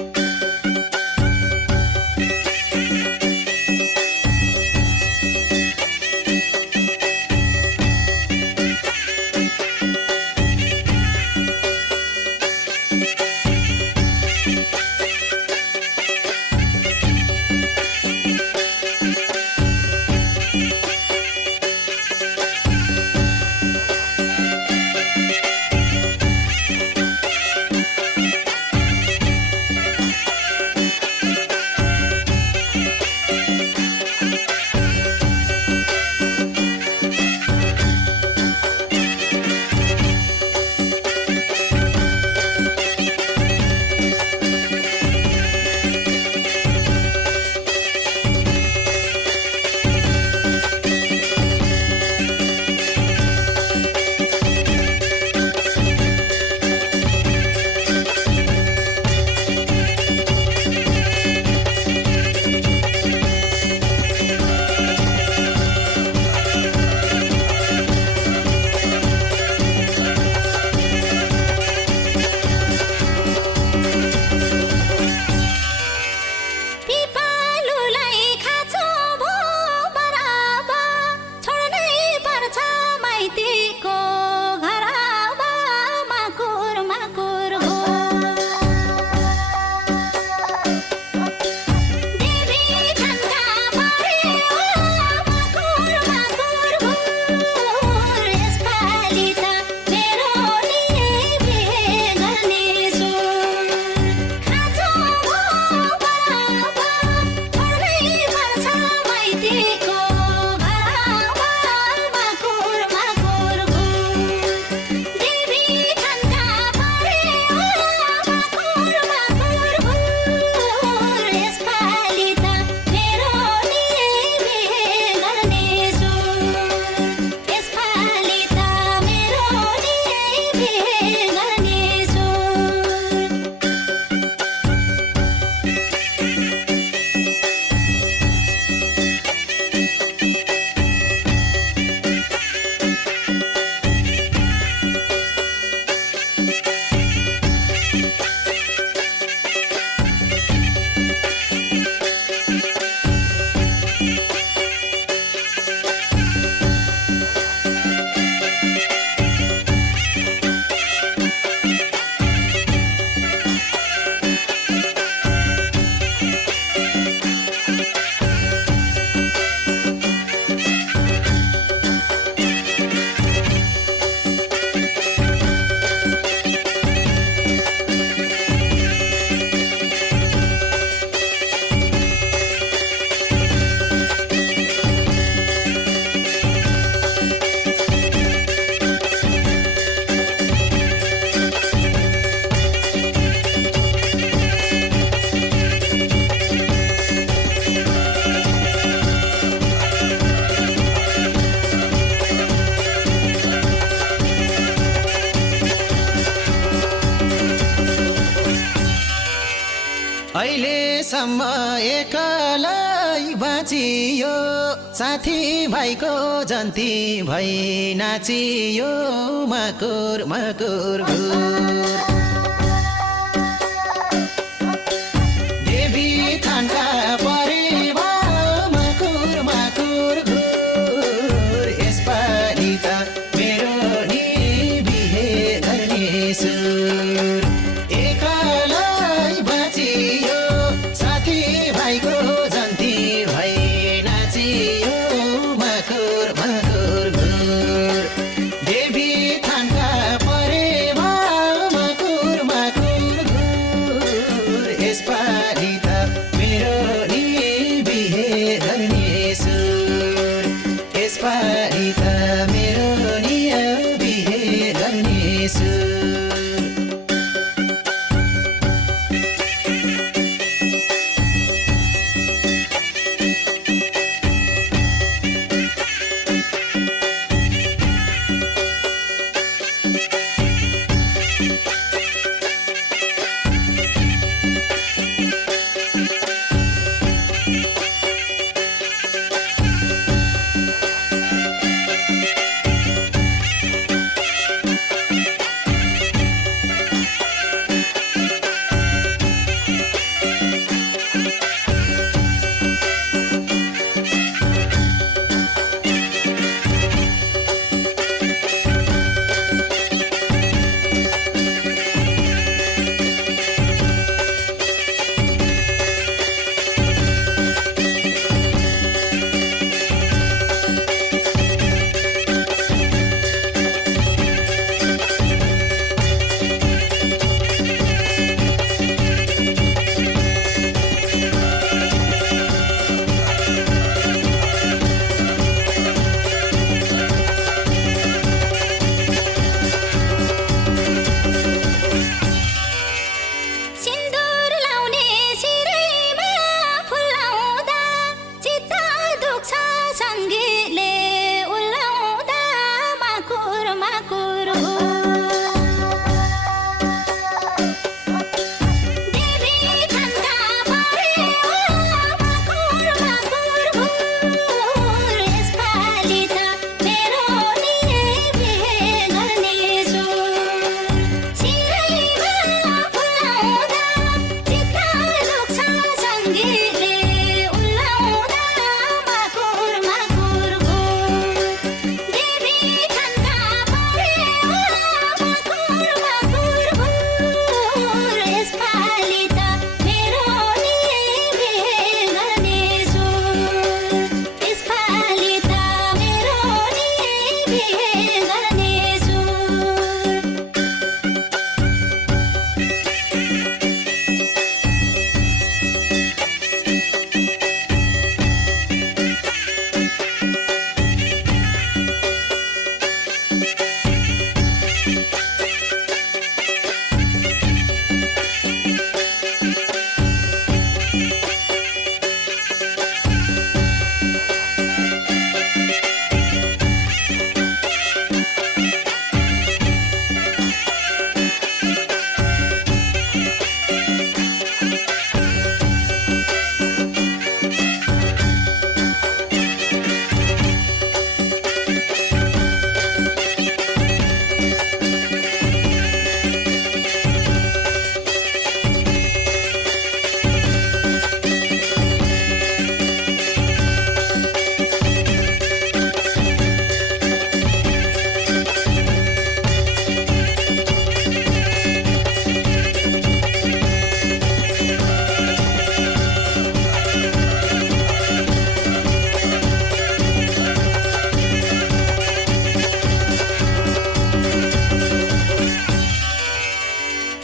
अहिलेसम्म एक्लै बाँचियो साथी भाइको जन्ती भई नाचियो मकुर मकुर घुर देवी थानका परेवा मकुर मकुर घुर यसपालि त मेरो नि बिहे गर्ने सुर बाँचियो साथी भाइको जन्ती भई नाचियो मकुर मकुर घुर देवी थानका परेवा मकुर मकुर घुर यसपालि त मेरो नि बिहे गर्ने सुर यसपालि त मेरो नि बिहे गर्ने सुर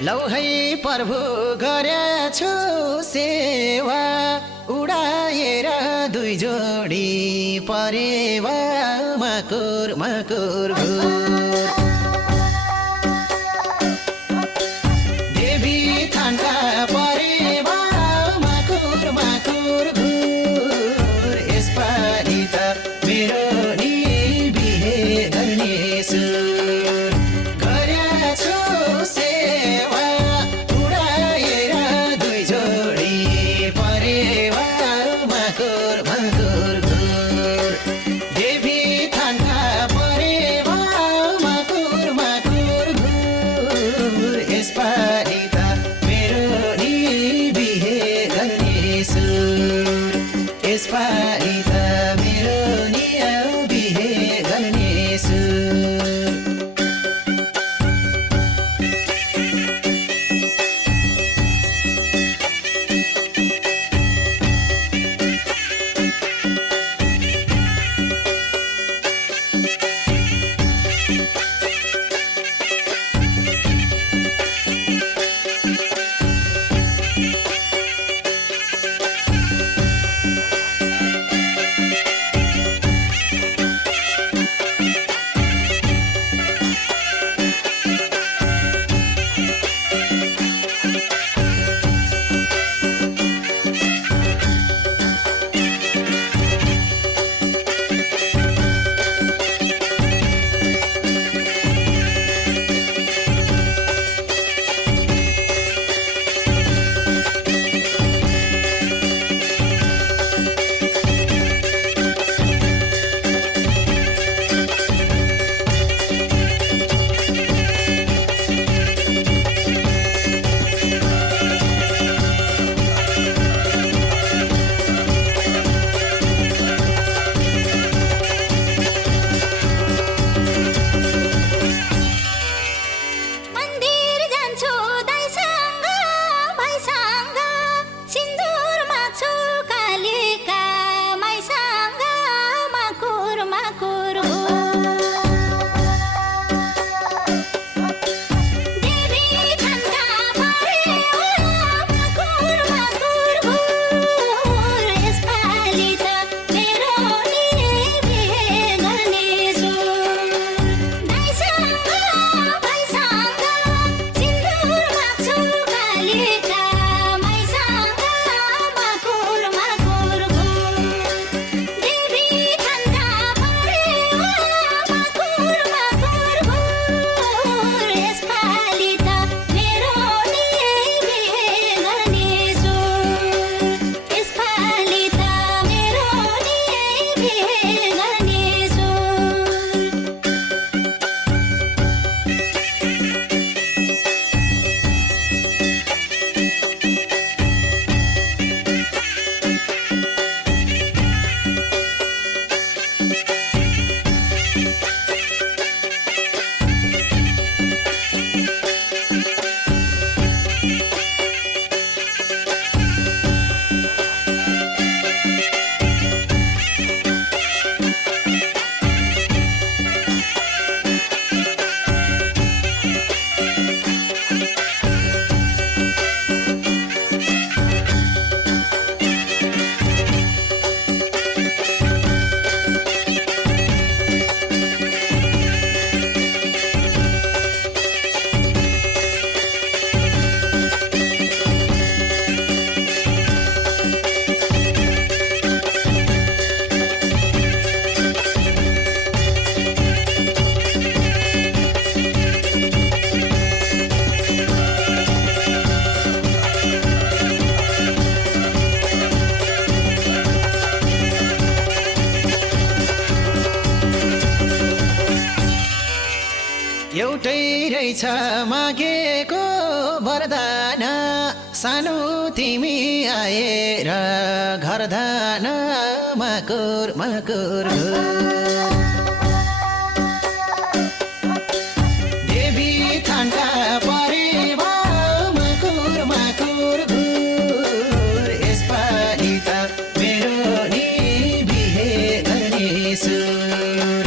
लौ है प्रभु गरेछु सेवा उडाएर दुई जोडी परेवा मकुर मकुर घुर देवी थानका परेवा मकुर मकुर घुर यसपालि त मेरो नि बिहे गर्ने सुर गरेछु सेवा उडाएर दुई जोडी एउटै रहेछ मागेको वरदान सानो तिमी आएर घरदान मकुर मकुर देवी थानका परेवा मकुर मकुर घुर यसपालि त मेरो नि बिहे गर्ने सुर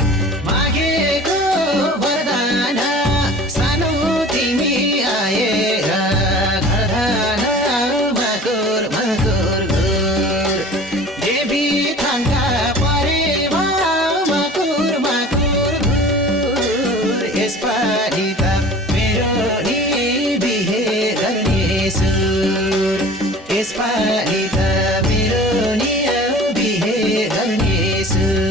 मागेको वरदान सानो तिमी आएर घरदान मकुर मकुर घुर देवी थानका परेवा मकुर मकुर घुर यसपालि त मेरो नि बिहे गर्ने सुर यसपालि त मेरो नि बिहे गर्ने सुर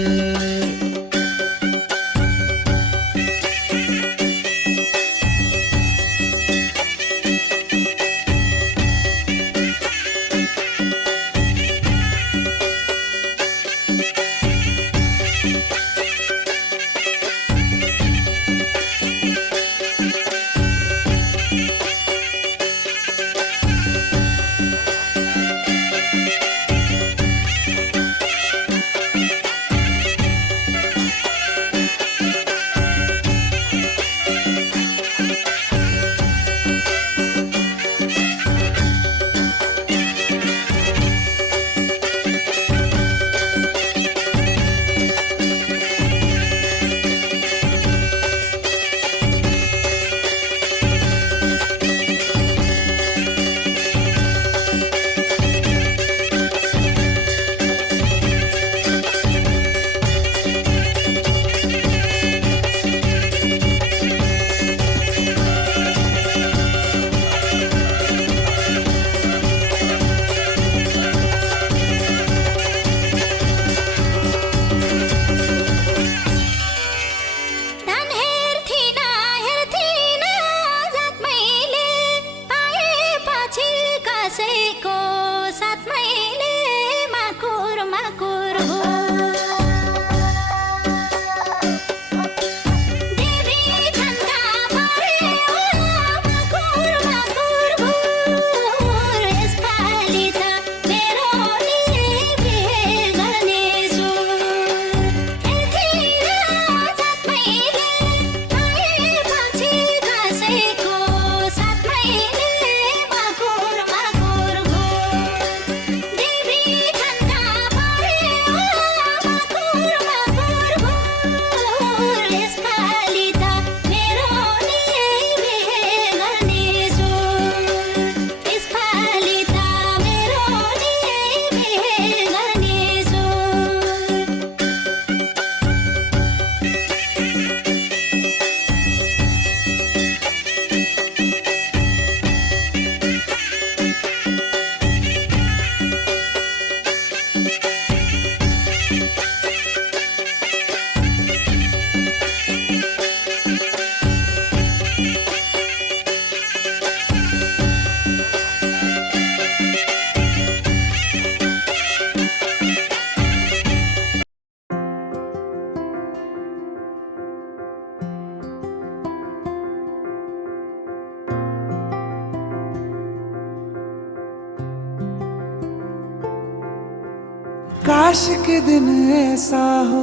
काश के दिन ऐसा हो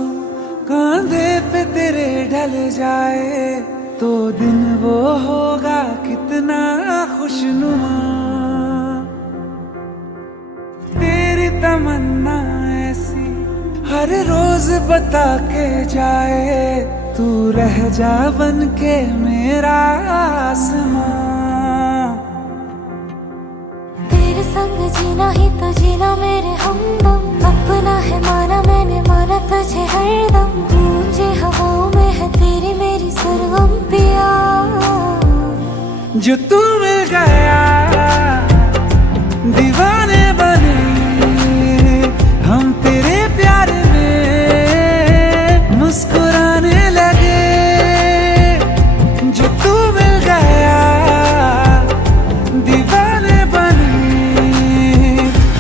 कांधे पे तेरे ढल जाए तो दिन वो होगा कितना खुशनुमा। तेरी तमन्ना ऐसी हर रोज बता के जाए तू रह जा बन के मेरा आसमां। तेरे संग जीना ही तो जीना मेरे हमदम, अपना है माना मैंने माना तुझे हरदम। गूंजे हवाओं में है तेरी मेरी सरगम पिया। जो तू मिल गया दीवाने बने हम तेरे प्यार में मुस्कुराने लगे। जो तू मिल गया दीवाने बने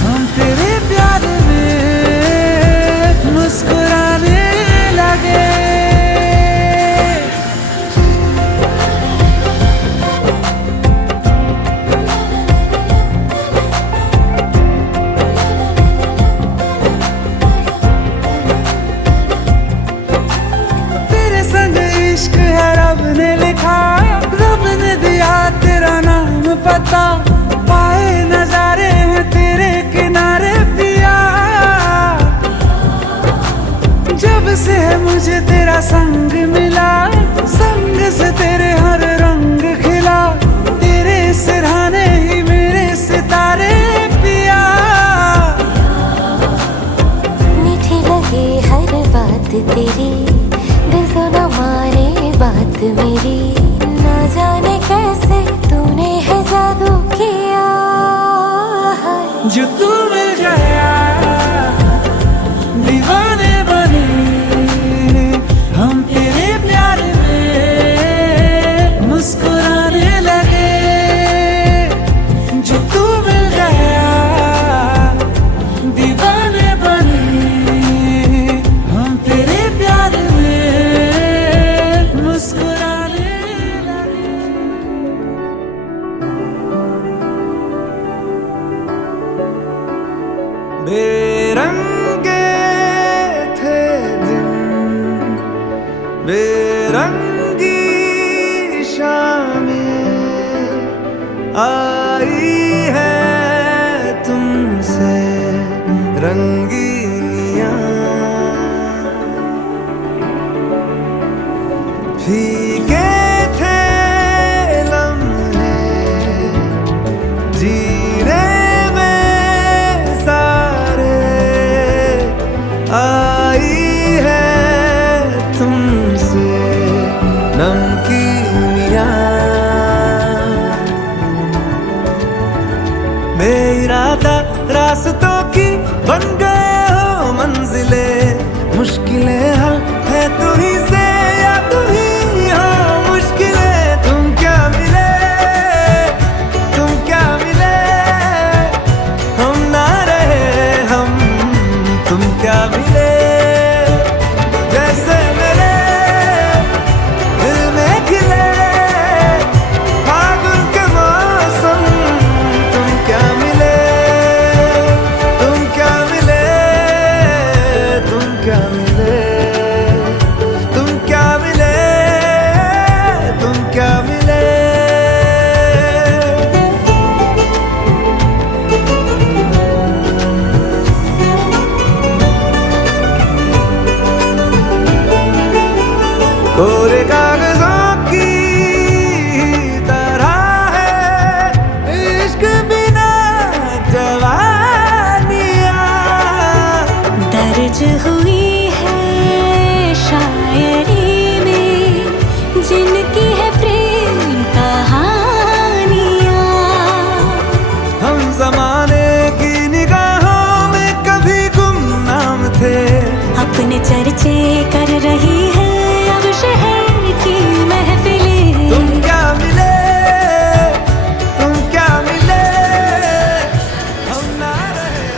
हम तेरे प्यार में मुस्कुराने लगे। मुझे तेरा संग मिला, संग से तेरे हर रंग खिला, तेरे सिरहाने ही मेरे सितारे पिया। मीठी लगे हर बात तेरी, दिल तो न माने बात मेरी, ना जाने कैसे तूने है जादू किया। जो तू मिल गया दीवाने बने हम तेरे प्यार में मुस्कुराने लगे। जो तू मिल गया दीवाने बने हम तेरे प्यार में मुस्कुराने लगे। बेरंगे थे दिन, बेरंगी शामें आई है तुमसे रंगीनियां। फीके थे लम्हे जीने में सारे, आई है तुमसे नमकीनियां। बेइरादा रास्तों की बन गए हो मंजिले, मुश्किलें हल है तू ही से या तू ही हो मुश्किलें। तुम क्या मिले, तुम क्या मिले, हम ना रहे हम, तुम क्या मिले। जैसे मेरे दिल में खिले फागुन के मौसम, तुम क्या मिले, तुम क्या मिले, तुम क्या मिले, तुम क्या मिले, तुम क्या मिले। कोरे कागजों की तरह है इश्क बिना जवानियां। दर्ज हुई है शायरी में जिनकी है प्रेम कहानियाँ। हम जमाने की निगाहों में कभी गुमनाम थे, अपने चर्चे कर रही है अब शहर की महफिलें। तुम क्या मिले, तुम क्या मिले, हम ना रहे।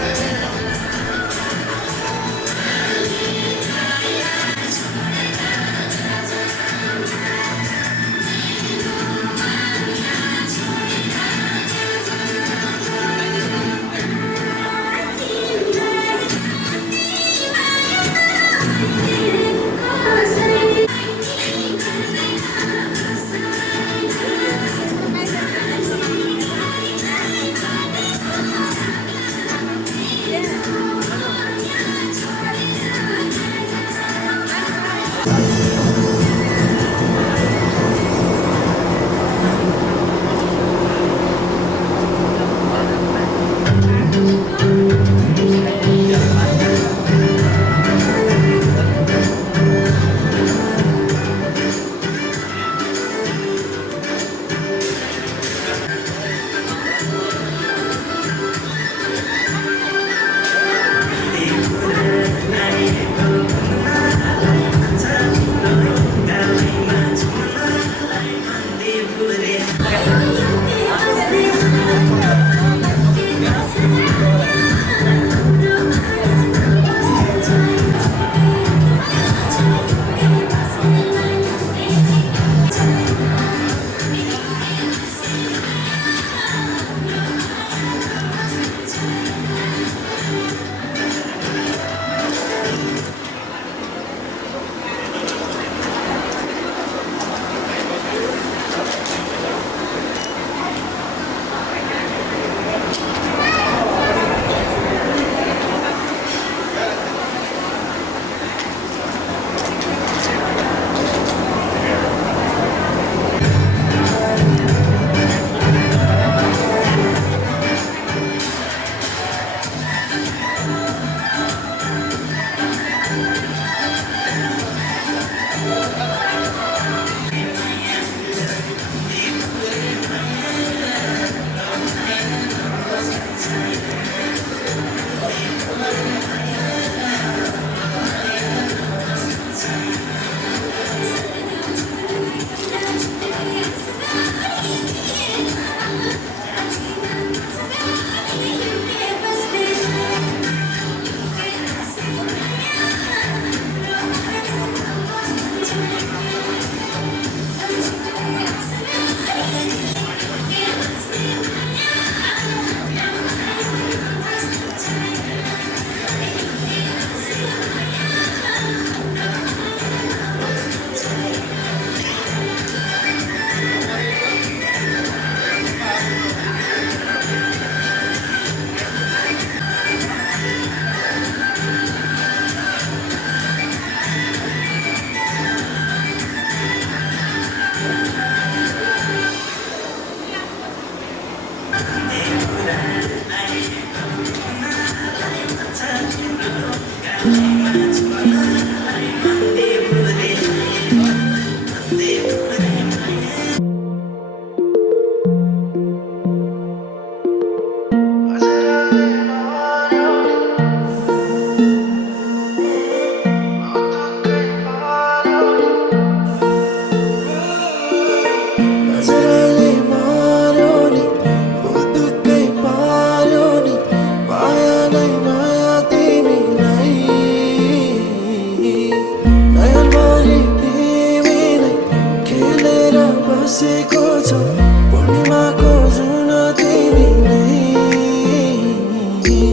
नहीं